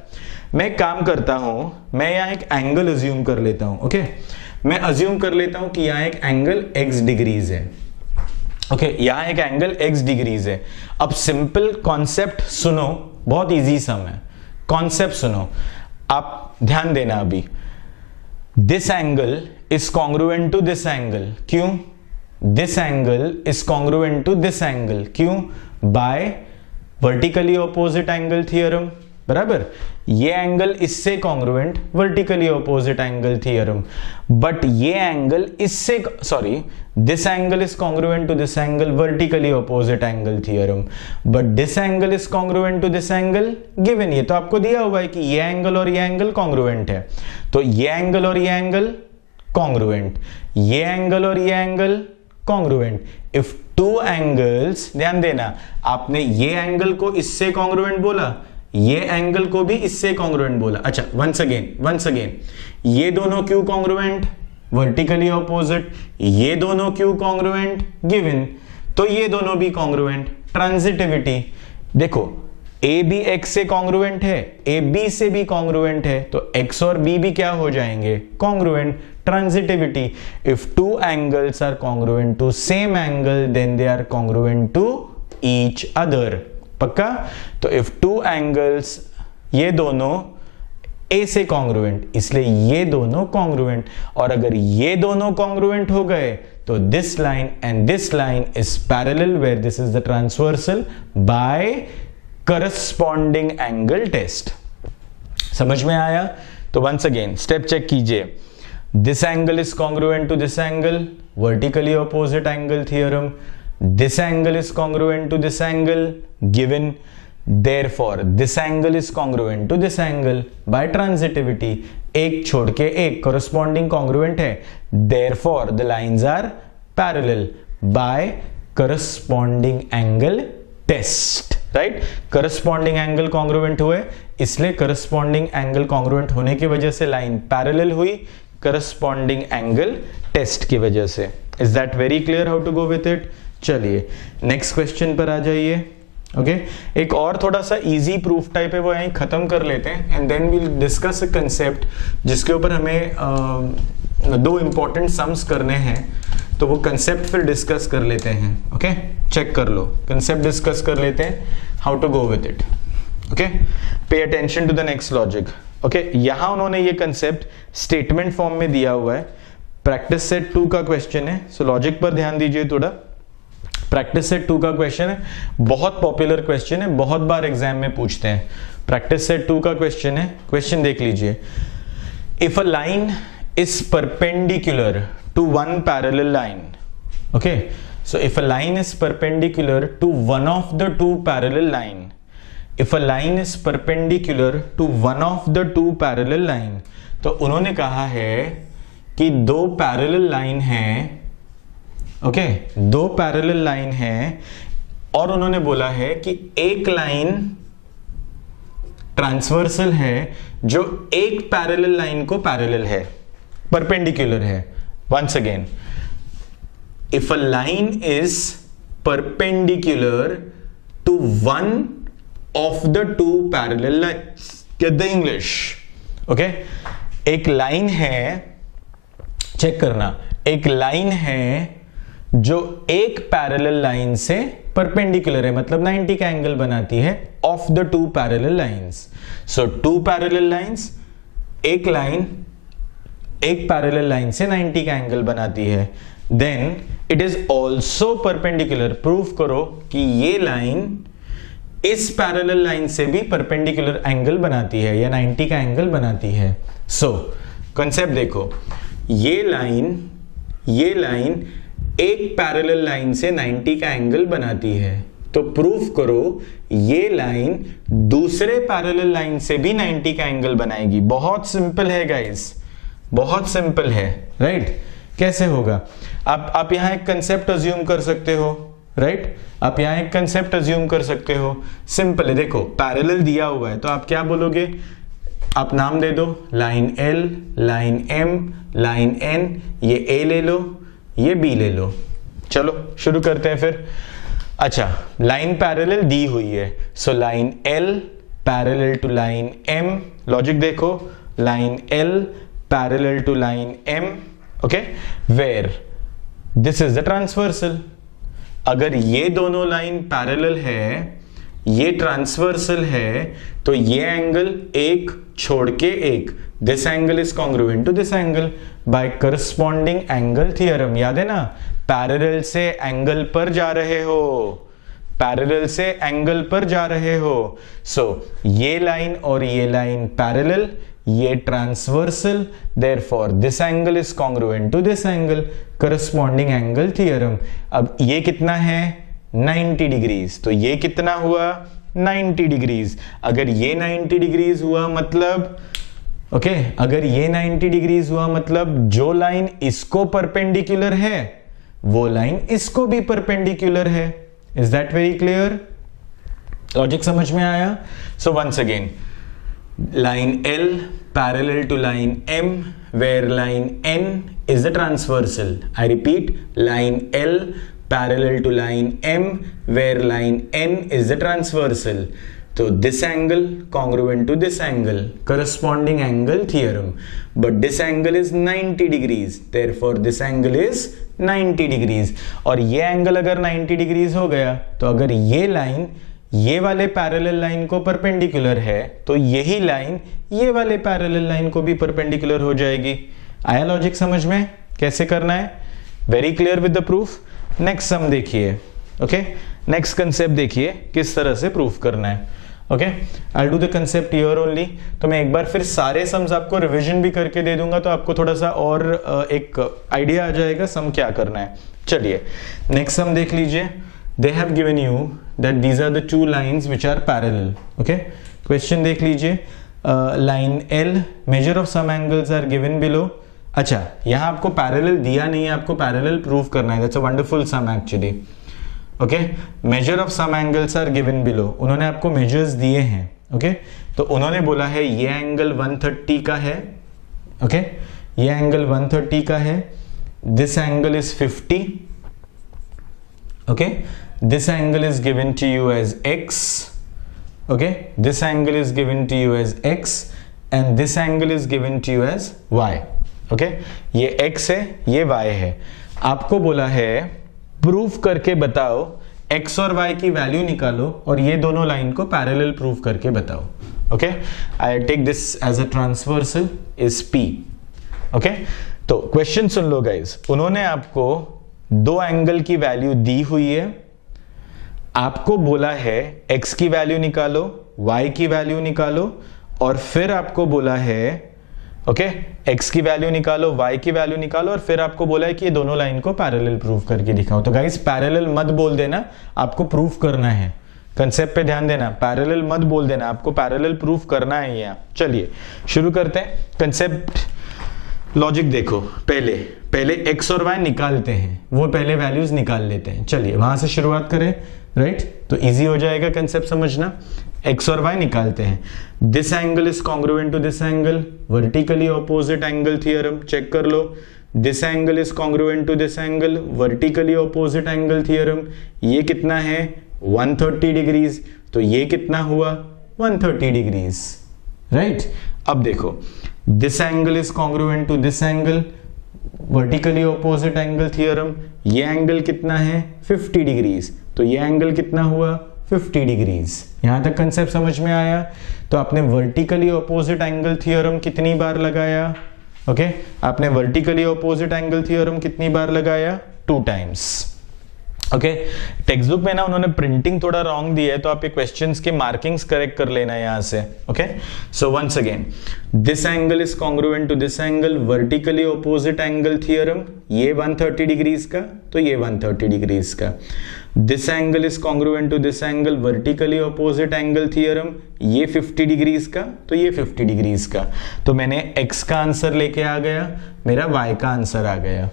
मैं एक काम करता हूं, मैं यहां एक एंगल अज्यूम कर लेता हूं. ओके, मैं अज्यूम कर लेता हूं कि यहां एक एंगल x डिग्रीज है. ओके, यहां एक एंगल x डिग्रीज है. अब सिंपल कॉन्सेप्ट सुनो, बहुत इजी सम है, कॉन्सेप्ट सुनो, आप ध्यान देना. अभी this angle is congruent to this angle. क्यों? This angle is congruent to this angle. क्यों? By vertically opposite angle theorem. बराबर, ये एंगल इससे congruent, vertically opposite angle theorem. But ये एंगल इससे, sorry, this angle is congruent to this angle, vertically opposite angle theorem, but this angle is congruent to this angle given. ये तो आपको दिया हुआ है कि ये एंगल और ये एंगल congruent है, तो ये एंगल और ये एंगल congruent, ये एंगल और ये angle congruent. if two angles, ध्यान देना, आपने ये एंगल को इससे congruent बोला, ये एंगल को भी इससे congruent बोला. अच्छा, once again, ये दोनों क्यों congruent? Vertically opposite. ये दोनों क्यों कॉन्ग्रुएंट? गिवन. तो ये दोनों भी कॉन्ग्रुएंट. ट्रांजिटिविटी देखो, ए बी एक्स से कॉन्ग्रुएंट है, ए बी से भी कॉन्ग्रुएंट है, तो एक्स और बी भी क्या हो जाएंगे? Congruent. Transitivity, if two angles are congruent to same angle then they are congruent to each other. पक्का? तो इफ टू एंगल्स, ये दोनों ए से कॉन्ग्रुएंट, इसलिए ये दोनों कॉन्ग्रुएंट. और अगर ये दोनों कॉन्ग्रुएंट हो गए तो this line and this line is parallel where this is the transversal by corresponding angle test. समझ में आया? तो वंस अगेन स्टेप चेक कीजिए. This angle is congruent to this angle, vertically opposite angle theorem. This angle is congruent to this angle given. Therefore, this angle is congruent to this angle by transitivity. एक छोड़ के एक corresponding congruent है. Therefore, the lines are parallel by corresponding angle test. Right? Corresponding angle congruent हुए, इसलिए corresponding angle congruent होने की वजह से line parallel हुई corresponding angle test की वजह से. Is that very clear how to go with it? चलिए next question पर आ जाइए. ओके, एक और थोड़ा सा इजी प्रूफ टाइप है, वो यहीं खत्म कर लेते हैं and then we'll discuss a concept जिसके ऊपर हमें दो इंपॉर्टेंट सम्स करने हैं, तो वो कंसेप्ट फिर डिस्कस कर लेते हैं. ओके, चेक कर लो, कंसेप्ट डिस्कस कर लेते हैं, how to go with it. Okay, pay attention to the next logic. Okay, यहां उन्होंने ये कंसेप्ट स्टेटमेंट फॉर्म में दिया हुआ है. प्रैक्टिस सेट 2 का क्वेश्चन है, सो लॉजिक पर ध्यान दीजिए थोड़ा. प्रैक्टिस सेट 2 का क्वेश्चन है, बहुत पॉपुलर क्वेश्चन है, बहुत बार एग्जाम में पूछते हैं. प्रैक्टिस सेट 2 का क्वेश्चन है, क्वेश्चन देख लीजिए. If a line is perpendicular to one parallel line. Okay, so if a line is perpendicular to one of the two parallel line, if a line is perpendicular to one of the two parallel line, तो उन्होंने कहा है कि दो parallel line है. Okay, दो parallel line है और उन्होंने बोला है कि एक लाइन ट्रांसवर्सल है जो एक पैरेलल लाइन को पैरेलल है. परपेंडिकुलर है. Once again, if a line is perpendicular to one of the two parallel lines, get the English. Okay, एक लाइन है, चेक करना, एक लाइन है जो एक पैरेलल लाइन से परपेंडिकुलर है, मतलब 90 का एंगल बनाती है of the two parallel lines. So two parallel lines, एक लाइन एक पैरेलल लाइन से 90 का एंगल बनाती है, then it is also perpendicular. Proof करो कि ये लाइन इस पैरेलल लाइन से भी परपेंडिकुलर एंगल बनाती है या 90 का एंगल बनाती है. सो कॉन्सेप्ट देखो, ये लाइन एक पैरेलल लाइन से 90 का एंगल बनाती है, तो प्रूफ करो ये लाइन दूसरे पैरेलल लाइन से भी 90 का एंगल बनाएगी. बहुत सिंपल है गाइस, बहुत सिंपल है, राइट? कैसे होगा? आप यहां एक कंसेप्ट अज्यूम कर सकते हो, राइट? आप यहां एक कंसेप्ट अज्यूम कर सकते हो. सिंपल है, देखो पैरेलल दिया हुआ है तो आप क्या बोलोगे? आप नाम दे दो, line L, line M, line N. ये A ले लो, ये B ले लो. चलो शुरू करते हैं फिर. अच्छा, लाइन पैरेलल दी हुई है, so line L parallel to line M. Logic देखो, line L parallel to line M. Okay, where this is the transversal. अगर ये दोनों लाइन पैरेलल है, ये ट्रांसवर्सल है, तो ये एंगल एक छोड़ के एक, this angle is congruent to this angle by corresponding angle theorem. याद है ना, पैरेलल से एंगल पर जा रहे हो, पैरेलल से एंगल पर जा रहे हो. सो ये लाइन और ये लाइन पैरेलल, ये transversal, therefore this angle is congruent to this angle, corresponding angle theorem. अब ये कितना है? 90 डिग्रीज. तो ये कितना हुआ? 90 डिग्रीज. अगर ये 90 डिग्रीज हुआ मतलब, ओके, अगर ये 90 डिग्रीज हुआ मतलब जो लाइन इसको परपेंडिकुलर है वो लाइन इसको भी परपेंडिकुलर है. Is that very clear? Logic समझ में आया? So once again, line L parallel to line M, where line N is the transversal. I repeat, line L parallel to line M, where line N is the transversal. So this angle congruent to this angle, corresponding angle theorem. But this angle is 90 degrees. Therefore this angle is 90 degrees. और ये angle अगर 90 degrees हो गया तो अगर ये line ये वाले पैरेलल लाइन को परपेंडिकुलर है तो यही लाइन ये वाले पैरेलल लाइन को भी परपेंडिकुलर हो जाएगी. आया लॉजिक समझ में? कैसे करना है? Very clear with the proof. Next sum देखिए. ओके, नेक्स्ट कंसेप्ट देखिए किस तरह से प्रूफ करना है. Okay, I do the concept here only. तो मैं एक बार फिर सारे सम्स आपको रिवीजन भी करके दे दूंगा तो आपको थोड़ा सा और एक आइडिया आ जाएगा सम क्या करना है. चलिए नेक्स्ट सम देख लीजिए. They have given you that these are the two lines which are parallel. Okay, question देख लीजिए. Line L, measure of some angles are given below. अच्छा, यहाँ आपको पैरेलल दिया नहीं है, आपको पैरेलल प्रूव करना है. That's a wonderful sum actually. Okay, measure of some angles are given below. उन्होंने आपको measures दिए हैं. Okay, तो उन्होंने बोला है ये एंगल 130 का है. Okay, ये एंगल 130 का है. This angle is 50. Okay, this angle is given to you as x. Okay, this angle is given to you as x and this angle is given to you as y. Okay, ये x है, ये y है. आपको बोला है proof करके बताओ, x और y की वैल्यू निकालो और ये दोनों लाइन को पैरेलल प्रूफ करके बताओ. Okay, I take this as a transversal is P. Okay, तो क्वेश्चन सुन लो गाइज. उन्होंने आपको दो एंगल की वैल्यू दी हुई है, आपको बोला है x की वैल्यू निकालो, y की वैल्यू निकालो और फिर आपको बोला है ओके x की वैल्यू निकालो, y की वैल्यू निकालो और फिर आपको बोला है कि ये दोनों लाइन को पैरेलल प्रूफ करके दिखाओ. तो गाइस पैरेलल मत बोल देना, आपको प्रूफ करना है. कंसेप्ट पे ध्यान देना, पैरेलल मत बोल देना, आपको पैरेलल प्रूफ करना है यहाँ. चलिए शुरू करते हैं. कंसेप्ट लॉजिक देखो, पहले x और y निकालते हैं, वो पहले वैल्यूज निकाल लेते हैं. चलिए वहां से शुरुआत करें, राइट? तो इजी हो जाएगा कंसेप्ट समझना. x और y निकालते हैं. This angle is congruent to this angle, vertically opposite angle theorem. Check कर लो. This angle is congruent to this angle, vertically opposite angle theorem. ये कितना है 130 डिग्रीज, तो ये कितना हुआ 130 डिग्रीज, राइट. अब देखो, this angle is congruent to this angle, vertically opposite angle theorem. ये एंगल कितना है 50 डिग्रीज, तो ये एंगल कितना हुआ 50 डिग्रीज. यहां तक कंसेप्ट समझ में आया. तो आपने वर्टिकली ऑपोजिट एंगल थ्योरम कितनी बार लगाया, ओके आपने वर्टिकली ऑपोजिट एंगल थ्योरम कितनी बार लगाया 2 टाइम्स. ओके टेक्स्ट बुक में ना उन्होंने प्रिंटिंग थोड़ा रॉन्ग दी है, तो आप ये क्वेश्चंस के मार्किंग्स करेक्ट कर लेना यहां से. Okay so once again, this angle is congruent to this angle, vertically opposite angle theorem. ये 130 डिग्रीज का, तो ये 130 डिग्रीज का. This angle is congruent to this angle, vertically opposite angle theorem. ये 50 डिग्रीज का, तो ये 50 डिग्रीज का. तो मैंने x का आंसर लेके आ गया, मेरा y का आंसर आ गया.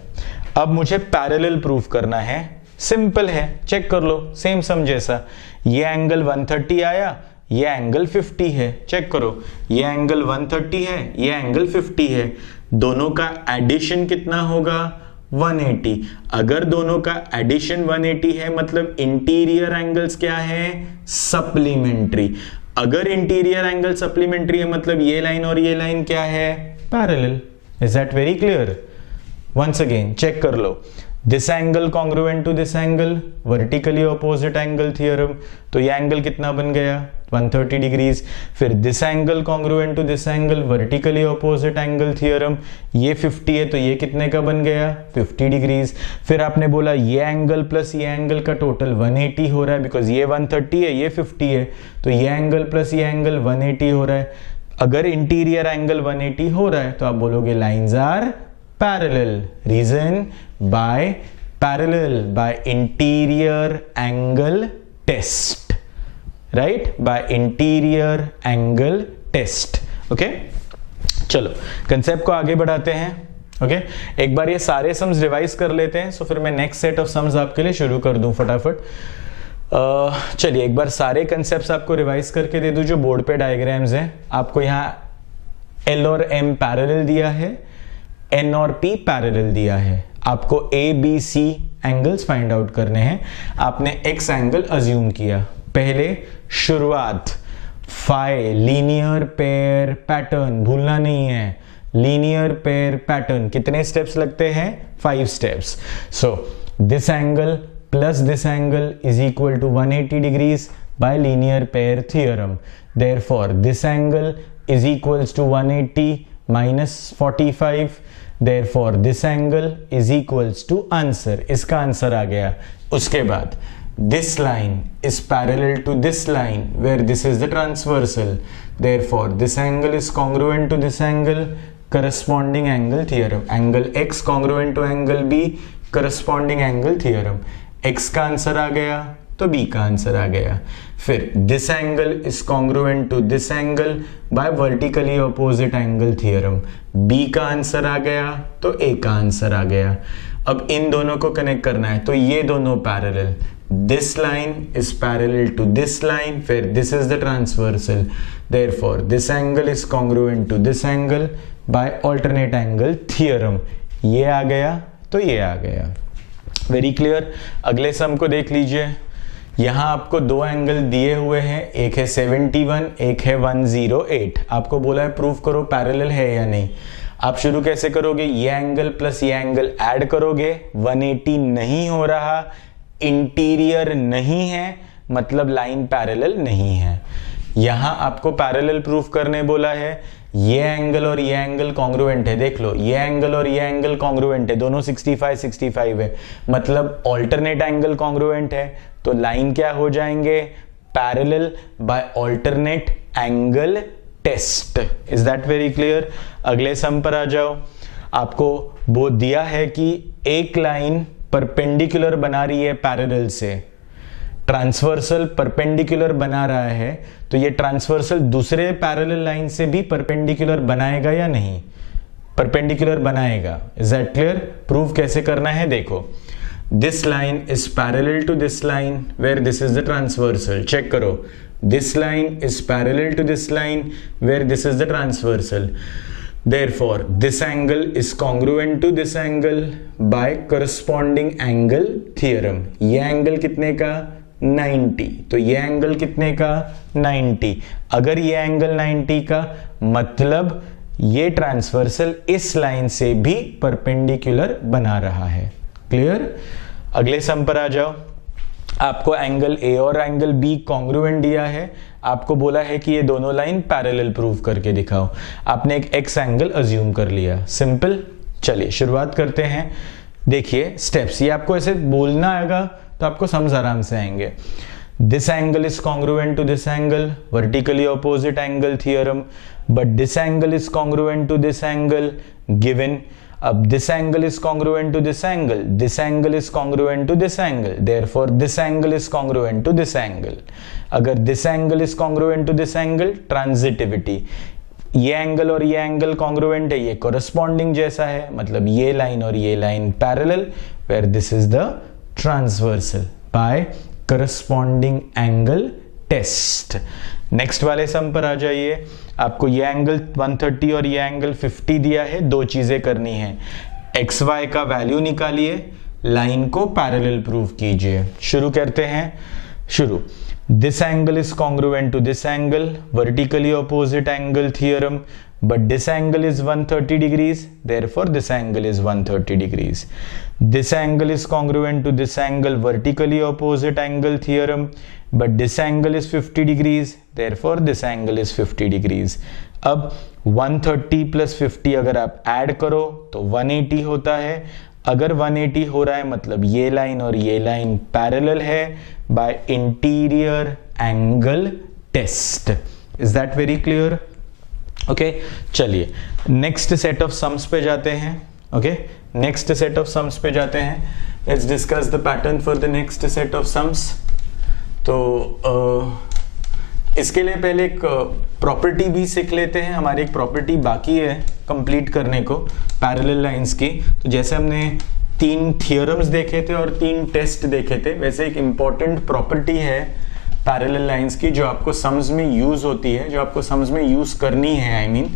अब मुझे पैरेलल प्रूफ करना है. सिंपल है, चेक कर लो, सेम सम जैसा. ये एंगल 130 आया, ये एंगल 50 है. चेक करो, ये एंगल 130 है, ये एंगल 50 है. दोनों का एडिशन कितना होगा 180. अगर दोनों का एडिशन 180 है मतलब इंटीरियर एंगल्स क्या है सप्लीमेंट्री. अगर इंटीरियर एंगल सप्लीमेंट्री है मतलब ये लाइन और ये लाइन क्या है parallel. Is that very clear. Once again check कर लो. This angle congruent to this angle, vertically opposite angle theorem. तो ये एंगल कितना बन गया 130 डिग्रीज. फिर this angle congruent to this angle, vertically opposite angle theorem. ये 50 है, तो ये कितने का बन गया 50 डिग्रीज. फिर आपने बोला ये एंगल प्लस ये एंगल का टोटल 180 हो रहा है, बिकॉज ये 130 है, ये 50 है, तो ये एंगल प्लस ये एंगल 180 हो रहा है. अगर इंटीरियर एंगल 180 हो रहा है तो आप बोलोगे lines are parallel. Reason by parallel, by interior angle test, right? By interior angle test. Okay? चलो कंसेप्ट को आगे बढ़ाते हैं. ओके एक बार ये सारे सम्स रिवाइज कर लेते हैं, सो फिर मैं नेक्स्ट सेट ऑफ सम्स आपके लिए शुरू कर दूं फटाफट. चलिए एक बार सारे कंसेप्ट्स आपको रिवाइज करके दे दूं जो बोर्ड पे डायग्राम्स हैं. आपको यहाँ L और M पैरेलल दिया है, N और P पैरेलल दिया है. आपको A, B, C angles find out करने हैं. आपने X एंगल अज्यूम किया. पहले शुरुआत फाई लीनियर पेयर पैटर्न भूलना नहीं है. लीनियर पेयर पैटर्न कितने स्टेप्स लगते हैं 5 steps. So this angle plus this angle is equal to 180 degrees by linear pair theorem. Therefore this angle is equals to 180 minus 45. Therefore this angle is equals to answer. इसका answer आ गया. उसके बाद this line is parallel to this line where this is the transversal. Therefore this angle is congruent to this angle, corresponding angle theorem. Angle x congruent to angle b, corresponding angle theorem. x का answer आ गया तो b का answer आ गया. फिर this angle is congruent to this angle by vertically opposite angle theorem. b का answer आ गया तो a का आंसर आ गया. अब इन दोनों को कनेक्ट करना है, तो ये दोनों parallel. this line is parallel to this line where this is the transversal. Therefore this angle is congruent to this angle by alternate angle theorem. ये आ गया तो ये आ गया. Very clear. अगले सम को देख लीजिए. यहां आपको दो एंगल दिए हुए हैं, एक है 71, एक है 108. आपको बोला है प्रूफ करो पैरेलल है या नहीं. आप शुरू कैसे करोगे, ये एंगल प्लस ये एंगल ऐड करोगे. 180 नहीं हो रहा, इंटीरियर नहीं है, मतलब लाइन पैरेलल नहीं है. यहां आपको पैरेलल प्रूफ करने बोला है. ये एंगल और ये एंगल कॉन्ग्रुएंट है. देख लो, ये एंगल और ये एंगल कॉन्ग्रुएंट है, दोनों 65 है, मतलब ऑल्टरनेट एंगल कॉन्ग्रुएंट है. तो लाइन क्या हो जाएंगे parallel by alternate angle test. Is that very clear. अगले सम पर आ जाओ. आपको वो दिया है कि एक लाइन परपेंडिकुलर बना रही है पैरेलल से, ट्रांसवर्सल परपेंडिकुलर बना रहा है, तो ये ट्रांसवर्सल दूसरे पैरेलल लाइन से भी परपेंडिकुलर बनाएगा या नहीं, परपेंडिकुलर बनाएगा. Is that clear. प्रूफ कैसे करना है देखो. This line is parallel to this line where this is the transversal. Check करो, this line is parallel to this line where this is the transversal. Therefore, this angle is congruent to this angle by corresponding angle theorem. ये angle कितने का 90, तो ये angle कितने का 90. अगर ये angle 90 का मतलब ये ट्रांसवर्सल इस लाइन से भी परपेंडिकुलर बना रहा है. क्लियर? अगले सम पर आ जाओ. आपको एंगल ए और एंगल बी कॉन्ग्रुएंट दिया है. आपको बोला है कि ये दोनों लाइन पैरेलल प्रूव करके दिखाओ. आपने एक एक्स एंगल अज्यूम कर लिया. सिंपल. चलिए शुरुआत करते हैं. देखिए स्टेप्स, ये आपको ऐसे बोलना आएगा तो आपको समझ आराम से आएंगे. This angle is congruent to this angle, vertically opposite angle theorem, but this angle is congruent to this angle given. अब this angle is congruent to this angle, this angle is congruent to this angle, therefore this angle is congruent to this angle. अगर this angle is congruent to this angle, transitivity, ये angle और ये angle congruent है, ये corresponding जैसा है, मतलब ये लाइन और ये line parallel, where this is the transversal by corresponding angle test. Next वाले सम पर आ जाइए. आपको ये एंगल 130 और ये एंगल 50 दिया है. दो चीजें करनी है. एक्स वाई का वैल्यू निकालिए, लाइन को पैरेलल प्रूव कीजिए. शुरू करते हैं. शुरू. This angle is congruent to this angle, vertically opposite angle theorem, but this angle is 130 degrees, therefore this angle is 130 degrees. This angle is congruent to this angle, vertically opposite angle theorem, but this angle is 50 degrees, therefore this angle is 50 degrees. अब 130 plus 50 अगर आप add करो तो 180 होता है. अगर 180 हो रहा है मतलब ये लाइन और ये लाइन पैरेलल है by interior angle test. Is that very clear? Okay, चलिए नेक्स्ट सेट ऑफ सम्स पे जाते हैं. Okay, next set of sums पे जाते हैं. Let's discuss the pattern for the next set of sums. तो इसके लिए पहले एक प्रॉपर्टी भी सीख लेते हैं. हमारी एक प्रॉपर्टी बाकी है कंप्लीट करने को पैरेलल लाइंस की. तो जैसे हमने 3 थियोरम्स देखे थे और 3 टेस्ट देखे थे, वैसे एक इंपॉर्टेंट प्रॉपर्टी है पैरेलल लाइंस की जो आपको सम्स में यूज होती है, जो आपको सम्स में यूज करनी है. आई मीन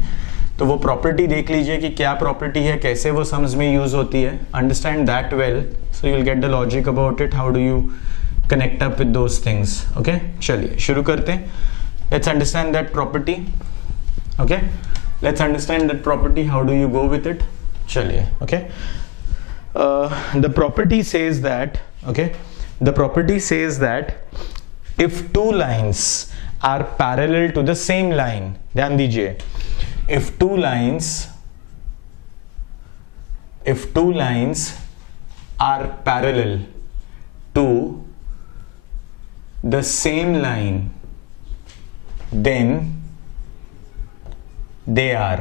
तो वो प्रॉपर्टी देख लीजिए कि क्या प्रॉपर्टी है, कैसे वो सम्स में यूज होती है. Understand that well so you will get the logic about it. How do you connect up with those things. Okay, चलिए शुरू करते हैं. Let's understand that property. Okay, let's understand that property. How do you go with it. चलिए. Okay, the property says that, okay, the property says that if two lines are parallel to the same line, ध्यान दीजिए, if two lines are parallel to the same line, then they are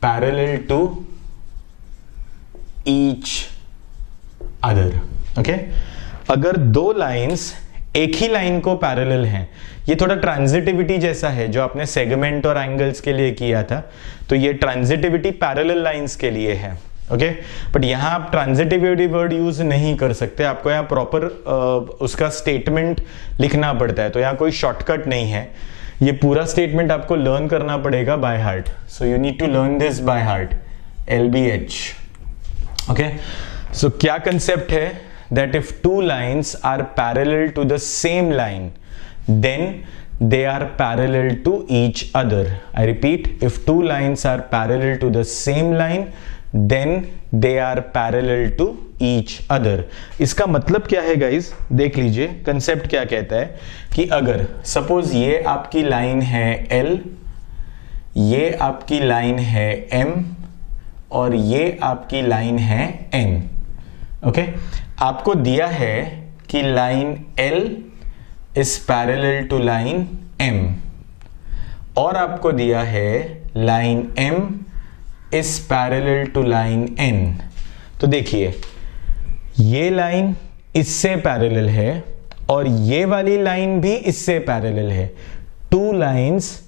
parallel to each other. Okay, अगर दो lines एक ही line को parallel हैं, ये थोड़ा transitivity जैसा है जो आपने सेगमेंट और एंगल्स के लिए किया था. तो ये ट्रांजिटिविटी पैरेलल लाइंस के लिए है. ओके, बट यहां आप ट्रांजिटिविटी वर्ड यूज नहीं कर सकते. आपको यहाँ प्रॉपर उसका स्टेटमेंट लिखना पड़ता है. तो यहाँ कोई शॉर्टकट नहीं है. ये पूरा स्टेटमेंट आपको लर्न करना पड़ेगा by heart. So you need to learn this by heart. LBH. Okay, so क्या कंसेप्ट है? that if two lines are parallel to the same line, then they are parallel to each other. I repeat, if two lines are parallel to the same line, then they are parallel to each other. इसका मतलब क्या है guys? देख लीजिए concept क्या कहता है कि अगर सपोज ये आपकी लाइन है L, ये आपकी लाइन है M और ये आपकी लाइन है N. ओके, आपको दिया है कि line L is parallel to line M और आपको दिया है line M is parallel to line N. तो देखिए ये लाइन इससे पैरेलल है और ये वाली लाइन भी इससे पैरेलल है. Two lines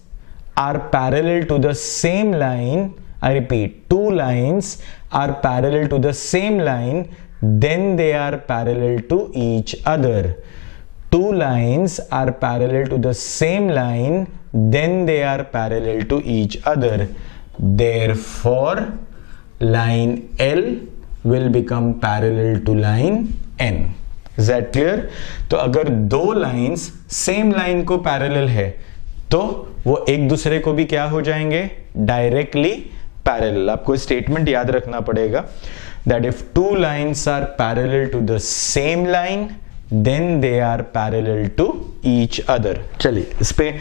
are parallel to the same line. I repeat, two lines are parallel to the same line, then they are parallel to each other. two lines are parallel to the same line, then they are parallel to each other. Therefore, line L will become parallel to line N. Is that clear? तो अगर दो lines same line को parallel है तो वो एक दूसरे को भी क्या हो जाएंगे? Directly parallel. आपको स्टेटमेंट याद रखना पड़ेगा that if two lines are parallel to the same line then they are parallel to each other. चलिए इस पे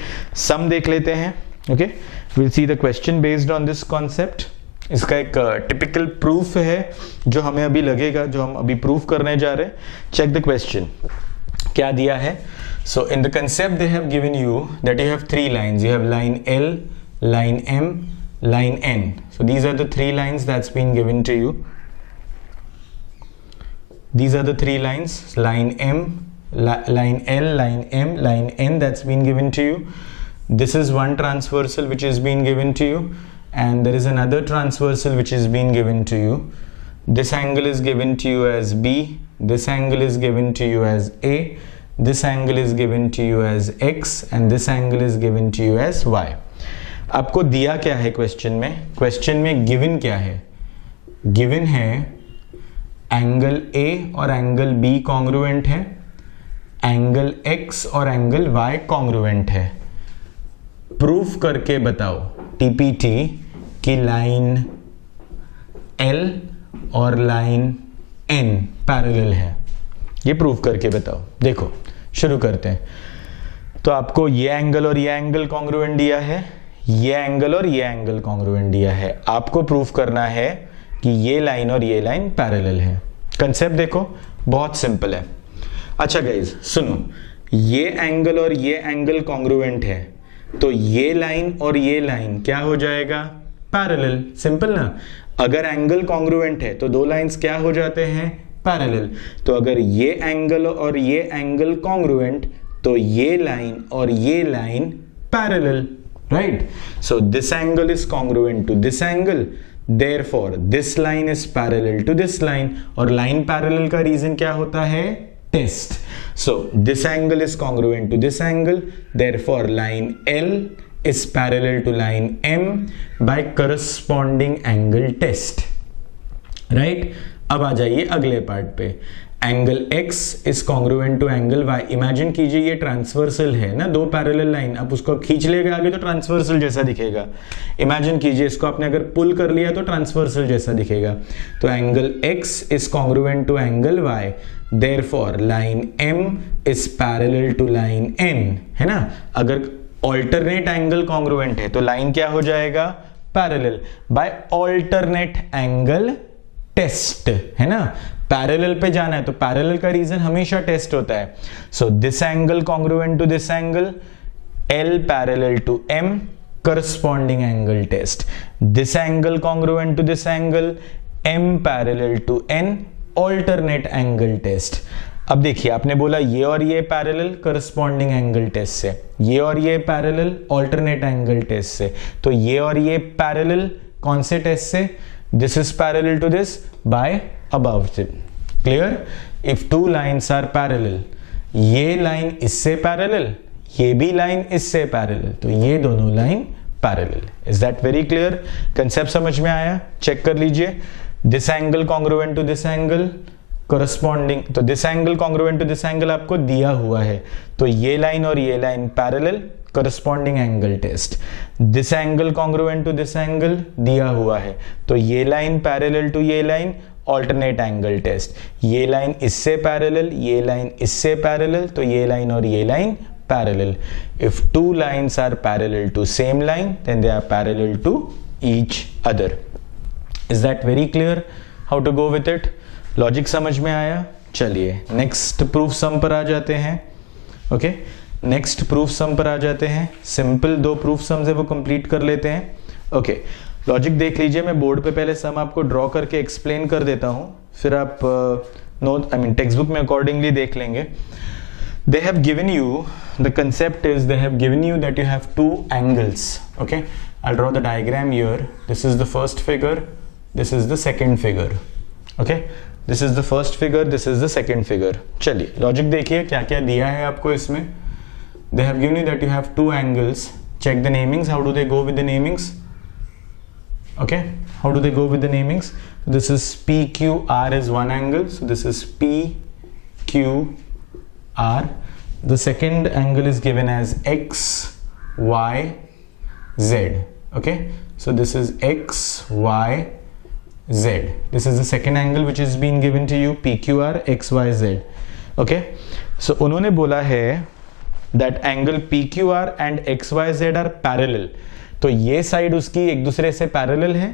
सम देख लेते हैं. Okay, we'll see the question based on this concept. इसका एक टिपिकल प्रूफ है जो हमें अभी लगेगा, जो हम अभी प्रूफ करने जा रहे हैं. Check the question. क्या दिया है? So in the concept they have given you that you have three lines. You have line L, line M, line N. So these are the three lines that's been given to you. These are the three lines, line M, line L, line M, line N, that's been given to you. This is one transversal which is being given to you, and there is another transversal which is being given to you. This angle is given to you as B, this angle is given to you as A, this angle is given to you as X, and this angle is given to you as Y. आपको दिया क्या है question में? Question में given क्या है? Given है angle A और एंगल B कॉन्ग्रुएंट है, एंगल X और एंगल Y कॉन्ग्रुएंट है. प्रूफ करके बताओ TPT कि लाइन L और लाइन N पैरेलल है. ये प्रूफ करके बताओ. देखो शुरू करते हैं. तो आपको ये एंगल और ये एंगल कॉन्ग्रुएंट दिया है, ये एंगल और ये एंगल कॉन्ग्रुएंट दिया है. आपको प्रूफ करना है कि ये लाइन और ये लाइन पैरेलल है. कंसेप्ट देखो बहुत सिंपल है. अच्छा गाइज सुनो, ये एंगल और ये एंगल कॉन्ग्रुएंट है तो ये लाइन और ये लाइन क्या हो जाएगा? पैरेलल. सिंपल ना. अगर एंगल कॉन्ग्रुएंट है तो दो लाइंस क्या हो जाते हैं? पैरेलल. तो अगर ये एंगल और ये एंगल कॉन्ग्रुएंट तो ये लाइन और ये line parallel. Right. So this angle is congruent to this angle, therefore this line is parallel to this line. और line parallel का रीजन क्या होता है? Test. so this angle is congruent to this angle, therefore line L is parallel to line M by corresponding angle test. right. अब आ जाइए अगले part पे. Angle X is congruent to angle Y. Imagine कीजिए ये transversal है ना, दो parallel line. आप उसको खींच लेगा आगे तो ट्रांसवर्सल जैसा दिखेगा. इमेजिन कीजिए इसको आपने अगर पुल कर लिया तो ट्रांसवर्सल जैसा दिखेगा. तो angle X is congruent to angle Y, therefore line M is parallel to line N. है ना. अगर ऑल्टरनेट एंगल कॉन्ग्रुएंट है तो लाइन क्या हो जाएगा? Parallel. By alternate angle test. है ना. पैरेलल पे जाना है तो पैरेलल का रीजन हमेशा टेस्ट होता है. So this angle congruent to this angle, L parallel to M, corresponding angle test. This angle congruent to this angle, M parallel to N, alternate angle test. अब देखिए आपने बोला ये और ये पैरेलल करस्पॉन्डिंग एंगल टेस्ट से, ये और ये पैरेलल ऑल्टरनेट एंगल टेस्ट से. तो ये और ये पैरेलल कौन से टेस्ट से? This is parallel to this by above से. Clear. If two lines are parallel, ये लाइन इससे पैरेलल, ये भी लाइन इससे पैरेलल, तो ये दोनों line parallel. Is that very clear? Concept समझ में आया? चेक कर लीजिए. This angle congruent to this angle corresponding, तो this angle congruent to this angle आपको दिया हुआ है तो ये लाइन और ये line parallel, corresponding angle test. This angle congruent to this angle दिया हुआ है तो ये लाइन पैरेलल टू ये लाइन, ऑल्टरनेट एंगल टेस्ट. ये लाइन इससे पैरेलल, ये लाइन इससे पैरेलल, तो ये लाइन और ये line parallel. If two lines are parallel to same line then they are parallel to each other. Is that very clear how to go with it? Logic समझ में आया? चलिए नेक्स्ट प्रूफ सम पर आ जाते हैं. ओके, नेक्स्ट प्रूफ सम पर आ जाते हैं. सिंपल दो प्रूफ सम्स है वो कंप्लीट कर लेते हैं. ओके, लॉजिक देख लीजिए. मैं बोर्ड पे पहले सम आपको ड्रॉ करके एक्सप्लेन कर देता हूं, फिर आप नोट टेक्स्ट बुक में अकॉर्डिंगली देख लेंगे. they have given you, the concept is they have given you that you have two angles. Okay, I'll draw the diagram here. This is the first figure, this is the second figure. Okay, this is the first figure, this is the second figure. चलिए logic देखिए क्या क्या दिया है आपको इसमें। They have given you that you have two angles, check the namings, how do they go with the namings? Okay, how do they go with the namings? This is PQR is one angle, so this is PQR. The second angle is given as XYZ. Okay, so this is XYZ. This is the second angle which is being given to you, PQR XYZ. Okay, so उन्होंने बोला है that angle PQR and XYZ are parallel. तो ये side उसकी एक दूसरे से parallel है,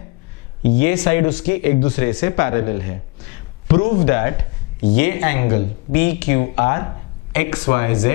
ये साइड उसकी एक दूसरे से पैरेलल है। प्रूव दैट ये एंगल PQR XYZ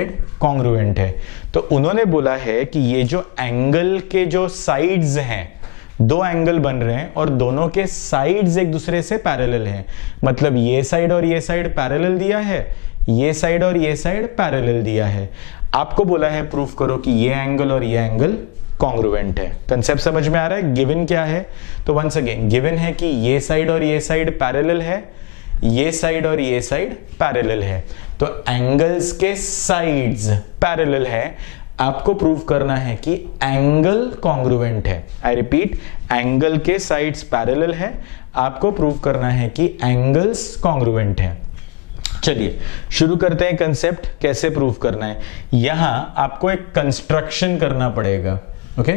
कॉन्ग्रुएंट है। तो उन्होंने बोला है कि ये जो एंगल के जो साइड्स हैं, दो एंगल बन रहे हैं और दोनों के साइड्स एक दूसरे से पैरेलल हैं। मतलब ये साइड और ये साइड पैरेलल दिया है, ये साइड और ये साइड पैरेलल दिया है। आपको बोला है प्रूफ करो कि ये एंगल और ये एंगल कॉन्ग्रुएंट है। कंसेप्ट समझ में आ रहा है? गिवन क्या है? तो वंस अगेन गिवन है कि ये साइड और ये साइड पैरेलल है, ये साइड और ये साइड पैरेलल है। तो एंगल्स के साइड्स पैरेलल है, आपको प्रूव करना है कि एंगल कॉन्ग्रुएंट है। आई रिपीट, एंगल के साइड्स पैरेलल है, आपको प्रूव करना है कि एंगल्स कॉन्ग्रुएंट है। चलिए शुरू करते हैं कंसेप्ट, कैसे प्रूव करना है। यहां आपको एक कंस्ट्रक्शन करना पड़ेगा। ओके,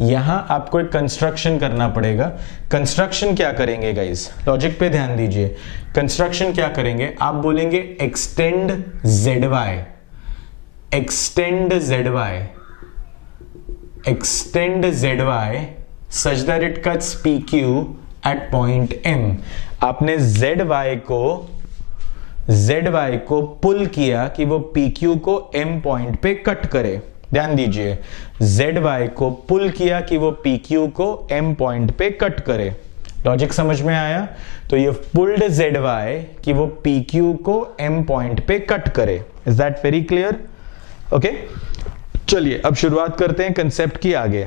यहां आपको एक कंस्ट्रक्शन करना पड़ेगा। कंस्ट्रक्शन क्या करेंगे गाइस? लॉजिक पे ध्यान दीजिए। कंस्ट्रक्शन क्या करेंगे? आप बोलेंगे extend ZY, extend ZY, extend ZY such that it cuts PQ at point M। आपने ZY को पुल किया कि वो PQ को M पॉइंट पे कट करे। ध्यान दीजिए, ZY को पुल किया कि वो PQ को M पॉइंट पे कट करे। लॉजिक समझ में आया? तो ये पुल्ड ZY कि वो PQ को M पॉइंट पे कट करे। Is that very clear? Okay, चलिए अब शुरुआत करते हैं कंसेप्ट की आगे।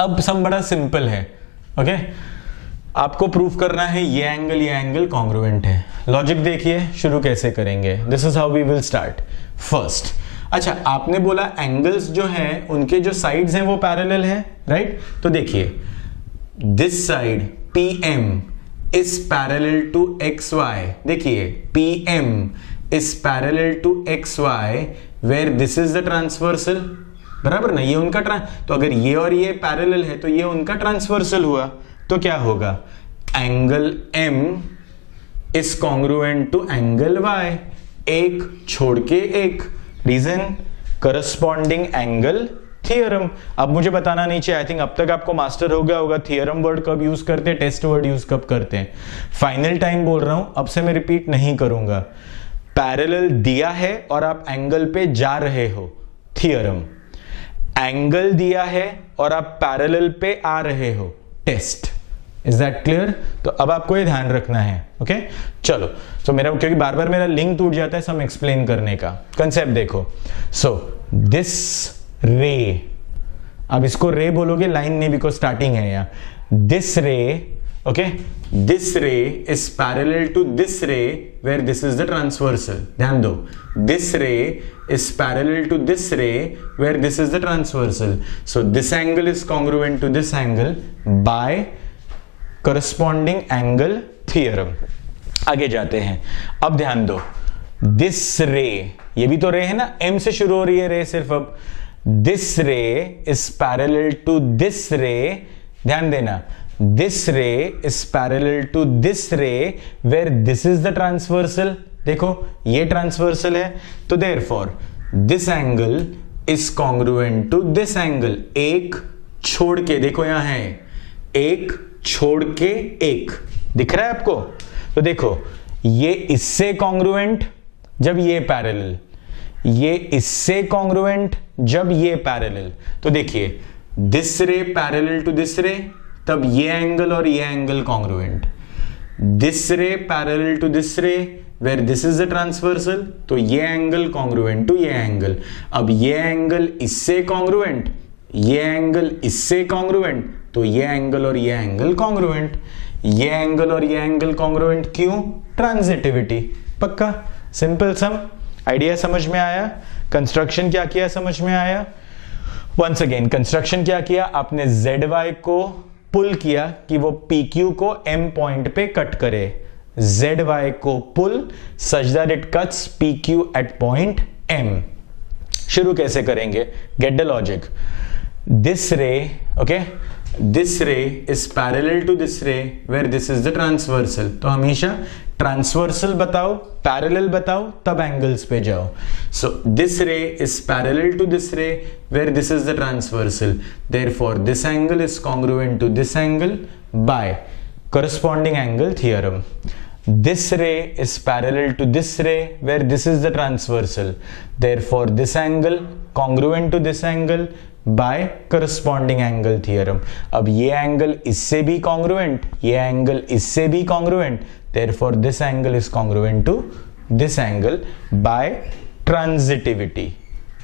अब सम बड़ा सिंपल है। ओके, आपको प्रूफ करना है ये एंगल कॉन्ग्रुएंट है। लॉजिक देखिए शुरू कैसे करेंगे। This is how we will start. First, अच्छा आपने बोला एंगल्स जो हैं उनके जो साइड्स हैं वो पैरेलल है, राइट? तो देखिए this side PM is parallel to XY। देखिए PM is parallel to XY where this is the transversal, बराबर ना? ये उनका तो अगर ये और ये पैरेलल है तो ये उनका ट्रांसवर्सल हुआ। तो क्या होगा? Angle M is congruent to angle Y, एक छोड़ के एक। Reason corresponding angle theorem. अब मुझे बताना नहीं चाहिए, आई थिंक अब तक आपको मास्टर हो गया होगा थियरम वर्ड कब यूज करते हैं, टेस्ट वर्ड यूज कब करते हैं। फाइनल टाइम बोल रहा हूं, अब से मैं रिपीट नहीं करूंगा। पैरेलल दिया है और आप एंगल पे जा रहे हो, थियरम। एंगल दिया है और आप पैरेलल पे आ रहे हो, टेस्ट। Is that clear? तो अब आपको ये ध्यान रखना है। ओके, चलो। तो मेरा क्योंकि बार बार मेरा लिंक टूट जाता है सम एक्सप्लेन करने का। कंसेप्ट देखो। सो दिस रे, अब इसको रे बोलोगे, लाइन नहीं, बिकॉज स्टार्टिंग है यहाँ। This ray, okay, this ray is parallel to this ray where this is the transversal. ध्यान दो, दिस रे is parallel to this ray where this is the transversal. So this angle is congruent to this angle by corresponding angle theorem. आगे जाते हैं। अब ध्यान दो, this ray, ये भी तो रे है ना, M से शुरू हो रही है रे सिर्फ। अब this ray is parallel to this ray, ध्यान देना, this ray is parallel to this ray where this is the transversal। देखो ये ट्रांसवर्सल है, तो therefore this angle is congruent to this angle. एक छोड़ के, देखो यहां है एक छोड़ के एक, दिख रहा है आपको? तो देखो ये इससे कॉन्ग्रुएंट जब ये पैरेलल, ये इससे कॉन्ग्रुएंट जब ये पैरेलल। तो देखिए this ray parallel to this रे, तब ये एंगल और ये angle congruent. This ray parallel to this ray where this is the transversal, तो ये एंगल कॉन्ग्रुएंट टू ये एंगल। अब ये एंगल इससे कॉन्ग्रुएंट, ये एंगल इससे कॉन्ग्रुएंट, तो ये एंगल और ये एंगल कॉन्ग्रुएंट। ये एंगल और ये एंगल कॉन्ग्रुएंट, क्यों? ट्रांजिटिविटी। पक्का? सिंपल सम। आइडिया समझ में आया? कंस्ट्रक्शन क्या किया समझ में आया? वंस अगेन कंस्ट्रक्शन क्या किया, आपने ZY को पुल किया कि वो PQ को M पॉइंट पे कट करे। ZY को pull such that it cuts PQ at point M। शुरू कैसे करेंगे? Get the logic. This ray, okay, this ray is parallel to this ray where this is the transversal. तो हमेशा transversal बताओ, parallel बताओ, तब एंगल्स पे जाओ। So this ray is parallel to this ray where this is the transversal, therefore this angle is congruent to this angle by corresponding angle theorem. This ray is parallel to this ray where this is the transversal, therefore this angle congruent to this angle by corresponding angle theorem. अब ये angle इससे भी congruent, ये angle इससे भी congruent, therefore this angle is congruent to this angle by transitivity.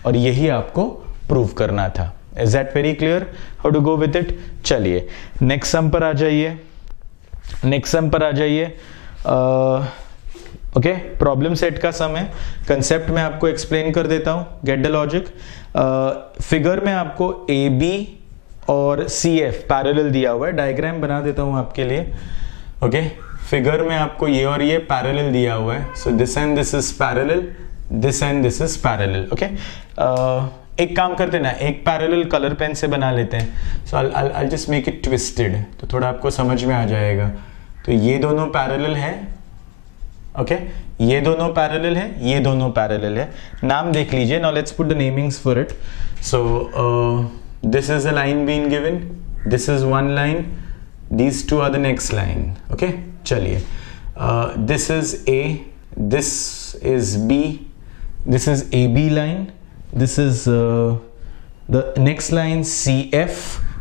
और यही आपको प्रूव करना था। Is that very clear how to go with it? चलिए नेक्स्ट सम पर आ जाइए। नेक्स्ट सम पर आ जाइए। ओके, प्रॉब्लम सेट का सम है। कंसेप्ट मैं आपको एक्सप्लेन कर देता हूं, गेट द लॉजिक। फिगर में आपको AB और CF पैरेलल दिया हुआ है, डायग्राम बना देता हूं आपके लिए। ओके, फिगर में आपको ये और ये पैरेलल दिया हुआ है, so this and this is parallel, this and this is parallel. Okay, एक काम करते ना, एक पैरेलल कलर पेन से बना लेते हैं। So I just make it twisted, तो थोड़ा आपको समझ में आ जाएगा। तो ये दोनों पैरेलल हैं, ओके, ये दोनों पैरेलल है, ये दोनों पैरेलल है। नाम देख लीजिए। Now let's put the namings for it. So this is a line being given, this is one line, these two are the next line. Okay, चलिए, this is A, this is B, this is AB line, this is the next line CF.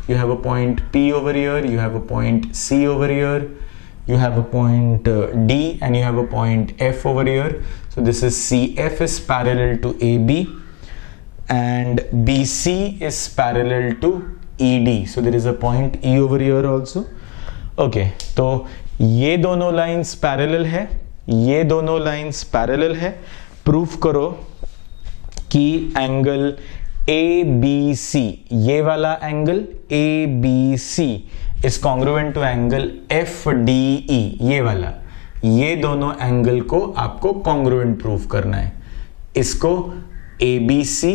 You have a point P over here, you have a point C over here, you have a point D, and you have a point F over here. So this is CF is parallel to AB and BC is parallel to ED. So there is a point E over here also. Okay, तो ये दोनों lines parallel है, ये दोनों lines parallel है। Proof करो कि angle ABC, ये वाला angle ABC is congruent to angle FDE, ये वाला, ये दोनों एंगल को आपको कॉन्ग्रुएंट प्रूफ करना है। इसको ABC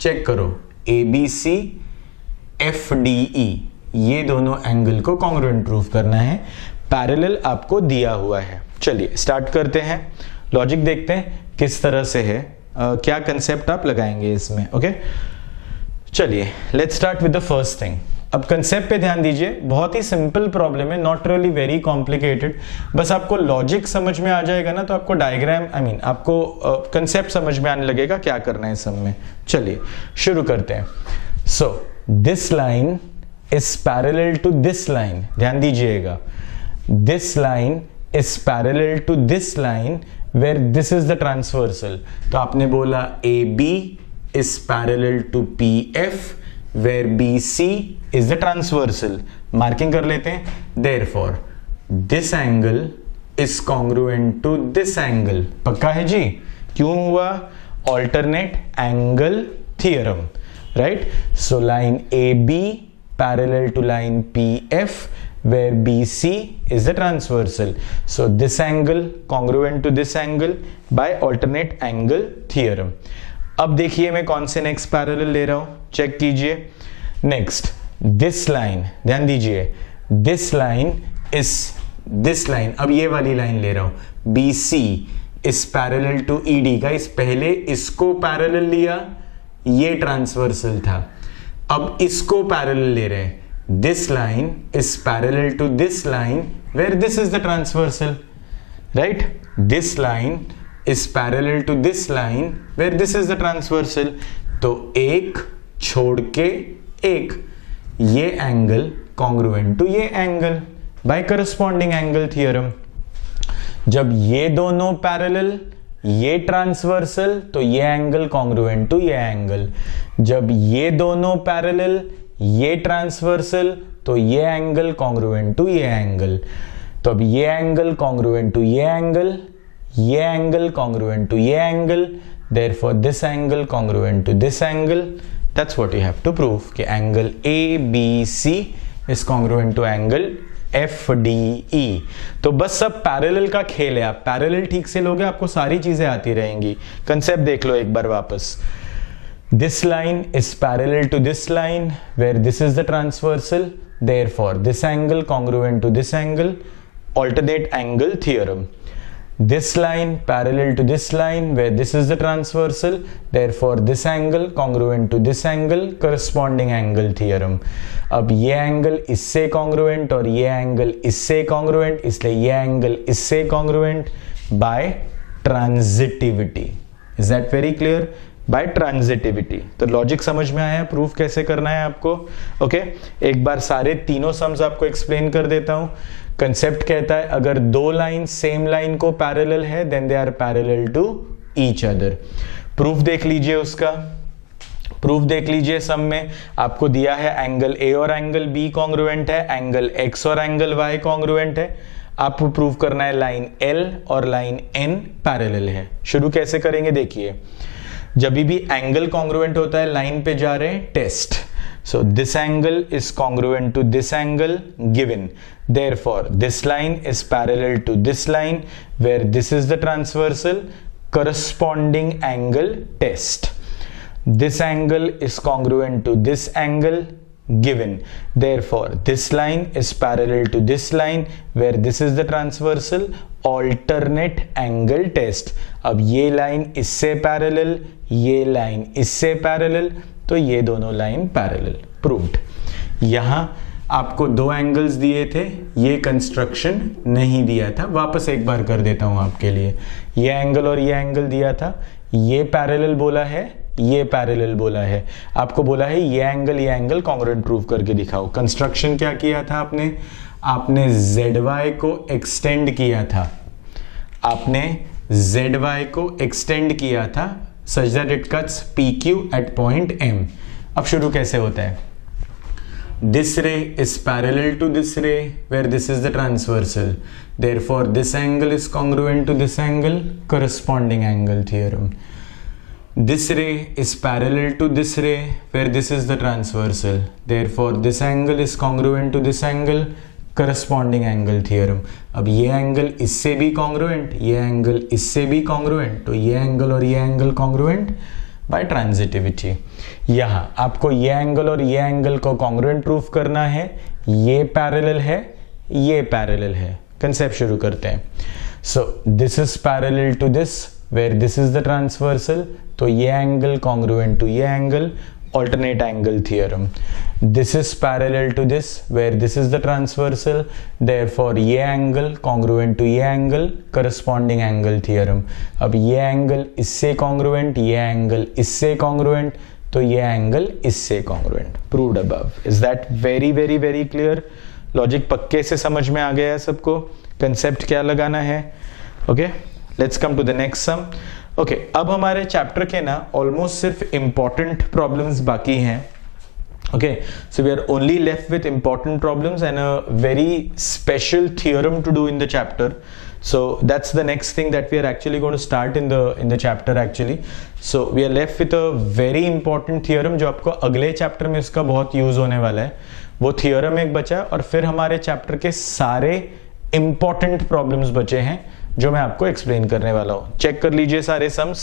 चेक करो, ABC FDE, ये दोनों एंगल को कॉन्ग्रुएंट प्रूफ करना है। पैरेलल आपको दिया हुआ है। चलिए स्टार्ट करते हैं, लॉजिक देखते हैं किस तरह से है, क्या कंसेप्ट आप लगाएंगे इसमें। ओके, चलिए let's start with the first thing. अब कंसेप्ट पे ध्यान दीजिए, बहुत ही सिंपल प्रॉब्लम है, नॉट रियली वेरी कॉम्प्लिकेटेड। बस आपको लॉजिक समझ में आ जाएगा ना, तो आपको डायग्राम आपको कंसेप्ट समझ में आने लगेगा क्या करना है सब में। चलिए शुरू करते हैं। So this line is parallel to this line, ध्यान दीजिएगा, this line is parallel to this line where this is the transversal। तो आपने बोला AB is parallel to PF where BC is the transversal। Marking कर लेते हैं। therefore this angle is congruent to this angle। पक्का है जी? क्यों हुआ? alternate angle theorem, right? so line AB parallel to line PF where BC is the transversal, so this angle congruent to this angle by alternate angle theorem। अब देखिए मैं कौन से next parallel ले रहा हूं, चेक कीजिए। नेक्स्ट दिस लाइन, ध्यान दीजिए, this line is this line, अब ये वाली लाइन ले रहा हूं, BC is parallel to ED। Guys पहले इसको पैरेलल लिया, ये ट्रांसवर्सल था, अब इसको पैरेलल ले रहे हैं। This line is parallel to this line where this is the transversal, right? This line is parallel to this line where this is the transversal। तो एक छोड़ के एक, ये एंगल congruent to ये angle by corresponding angle theorem। जब ये दोनों पैरेलल, ये ट्रांसवर्सल, तो ये एंगल congruent to ये एंगल। जब ये दोनों पैरेलल, ये ट्रांसवर्सल, तो ये एंगल कॉन्ग्रुएंट टू ये एंगल। तो अब ये एंगल कॉन्ग्रुएंट टू ये एंगल कॉन्ग्रुएंट टू ये angle, therefore this angle congruent to this angle. That's what you have to prove कि angle ABC is congruent to angle FDE. तो बस सब पैरेलल का खेल है, आप पैरेलल ठीक से लोगे आपको सारी चीजें आती रहेंगी. कंसेप्ट देख लो एक बार वापस. This line is parallel to this line where this is the transversal, therefore this angle congruent to this angle, alternate angle theorem. This line parallel to this line where this is the transversal, therefore this angle congruent to this angle, corresponding angle theorem. अब ये angle इससे congruent और ये angle इससे congruent, इसलिए ये angle इससे congruent by transitivity. Is that very clear? By transitivity. तो लॉजिक समझ में आया, प्रूफ कैसे करना है आपको. ओके, एक बार सारे तीनों सम्स आपको एक्सप्लेन कर देता हूं. कंसेप्ट कहता है अगर दो लाइन सेम लाइन को पैरेलल है then they are parallel to each other. Proof देख लीजिए उसका. प्रूफ देख लीजिए. सम में आपको दिया है एंगल ए और एंगल बी कॉन्ग्रुएंट है, एंगल एक्स और एंगल वाई कॉन्ग्रुएंट है. आपको प्रूव करना है लाइन एल और लाइन एन पैरेलल है. शुरू कैसे करेंगे देखिए. जब भी एंगल कॉन्ग्रुएंट होता है लाइन पे जा रहे हैं, test. So this angle is congruent to this angle given. Therefore, this line is parallel to this line where this is the transversal, corresponding angle test. This angle is congruent to this angle given. Therefore, this line is parallel to this line where this is the transversal, alternate angle test. अब ये line इससे parallel, ये line इससे parallel, तो ये दोनों line parallel. Proved. यहां आपको दो एंगल्स दिए थे, ये कंस्ट्रक्शन नहीं दिया था. वापस एक बार कर देता हूं आपके लिए. ये एंगल और ये एंगल दिया था, ये पैरेलल बोला है, ये पैरेलल बोला है. आपको बोला है ये एंगल कॉन्ग्रुएंट प्रूव करके दिखाओ. कंस्ट्रक्शन क्या किया था आपने? आपने ZY को एक्सटेंड किया था. आपने ZY को एक्सटेंड किया था such that it cuts PQ at point M. अब शुरू कैसे होता है? This ray is parallel to this ray where this is the transversal. Therefore, this angle is congruent to this angle, corresponding angle theorem. This ray is parallel to this ray where this is the transversal. Therefore, this angle is congruent to this angle, corresponding angle theorem. अब ये angle इससे भी congruent, ये angle इससे भी congruent, तो ये angle और ये एंगल कॉन्ग्रुएंट बाय ट्रांजिटिविटी. यहाँ आपको ये एंगल और ये एंगल को कॉन्ग्रुएंट प्रूफ करना है. ये पैरेलल है, ये पैरेलल है. कंसेप्ट शुरू करते हैं. So this is parallel to this where this is the transversal, तो ये एंगल कॉन्ग्रुएंट टू ये angle, alternate angle theorem. This is parallel to this where this is the transversal, therefore ये angle congruent to ये angle, corresponding angle theorem. अब ये angle इससे congruent, ये angle इससे congruent, तो ये angle इससे congruent. Proved above. Is that very very very clear? Logic पक्के से समझ में आ गया है सबको. Concept क्या लगाना है? Okay, let's come to the next sum. Okay, अब हमारे चैप्टर के ना ऑलमोस्ट सिर्फ इंपॉर्टेंट प्रॉब्लम्स बाकी हैं. Okay, so we are only left with important problems and a very special theorem to do in the chapter. So that's the next thing that we are actually going to start in the chapter actually. So we are left with a very important theorem जो आपको अगले chapter में इसका बहुत use होने वाला है. वो थियोरम एक बचा और फिर हमारे चैप्टर के सारे इंपॉर्टेंट प्रॉब्लम्स बचे हैं जो मैं आपको एक्सप्लेन करने वाला हूं. चेक कर लीजिए सारे सम्स.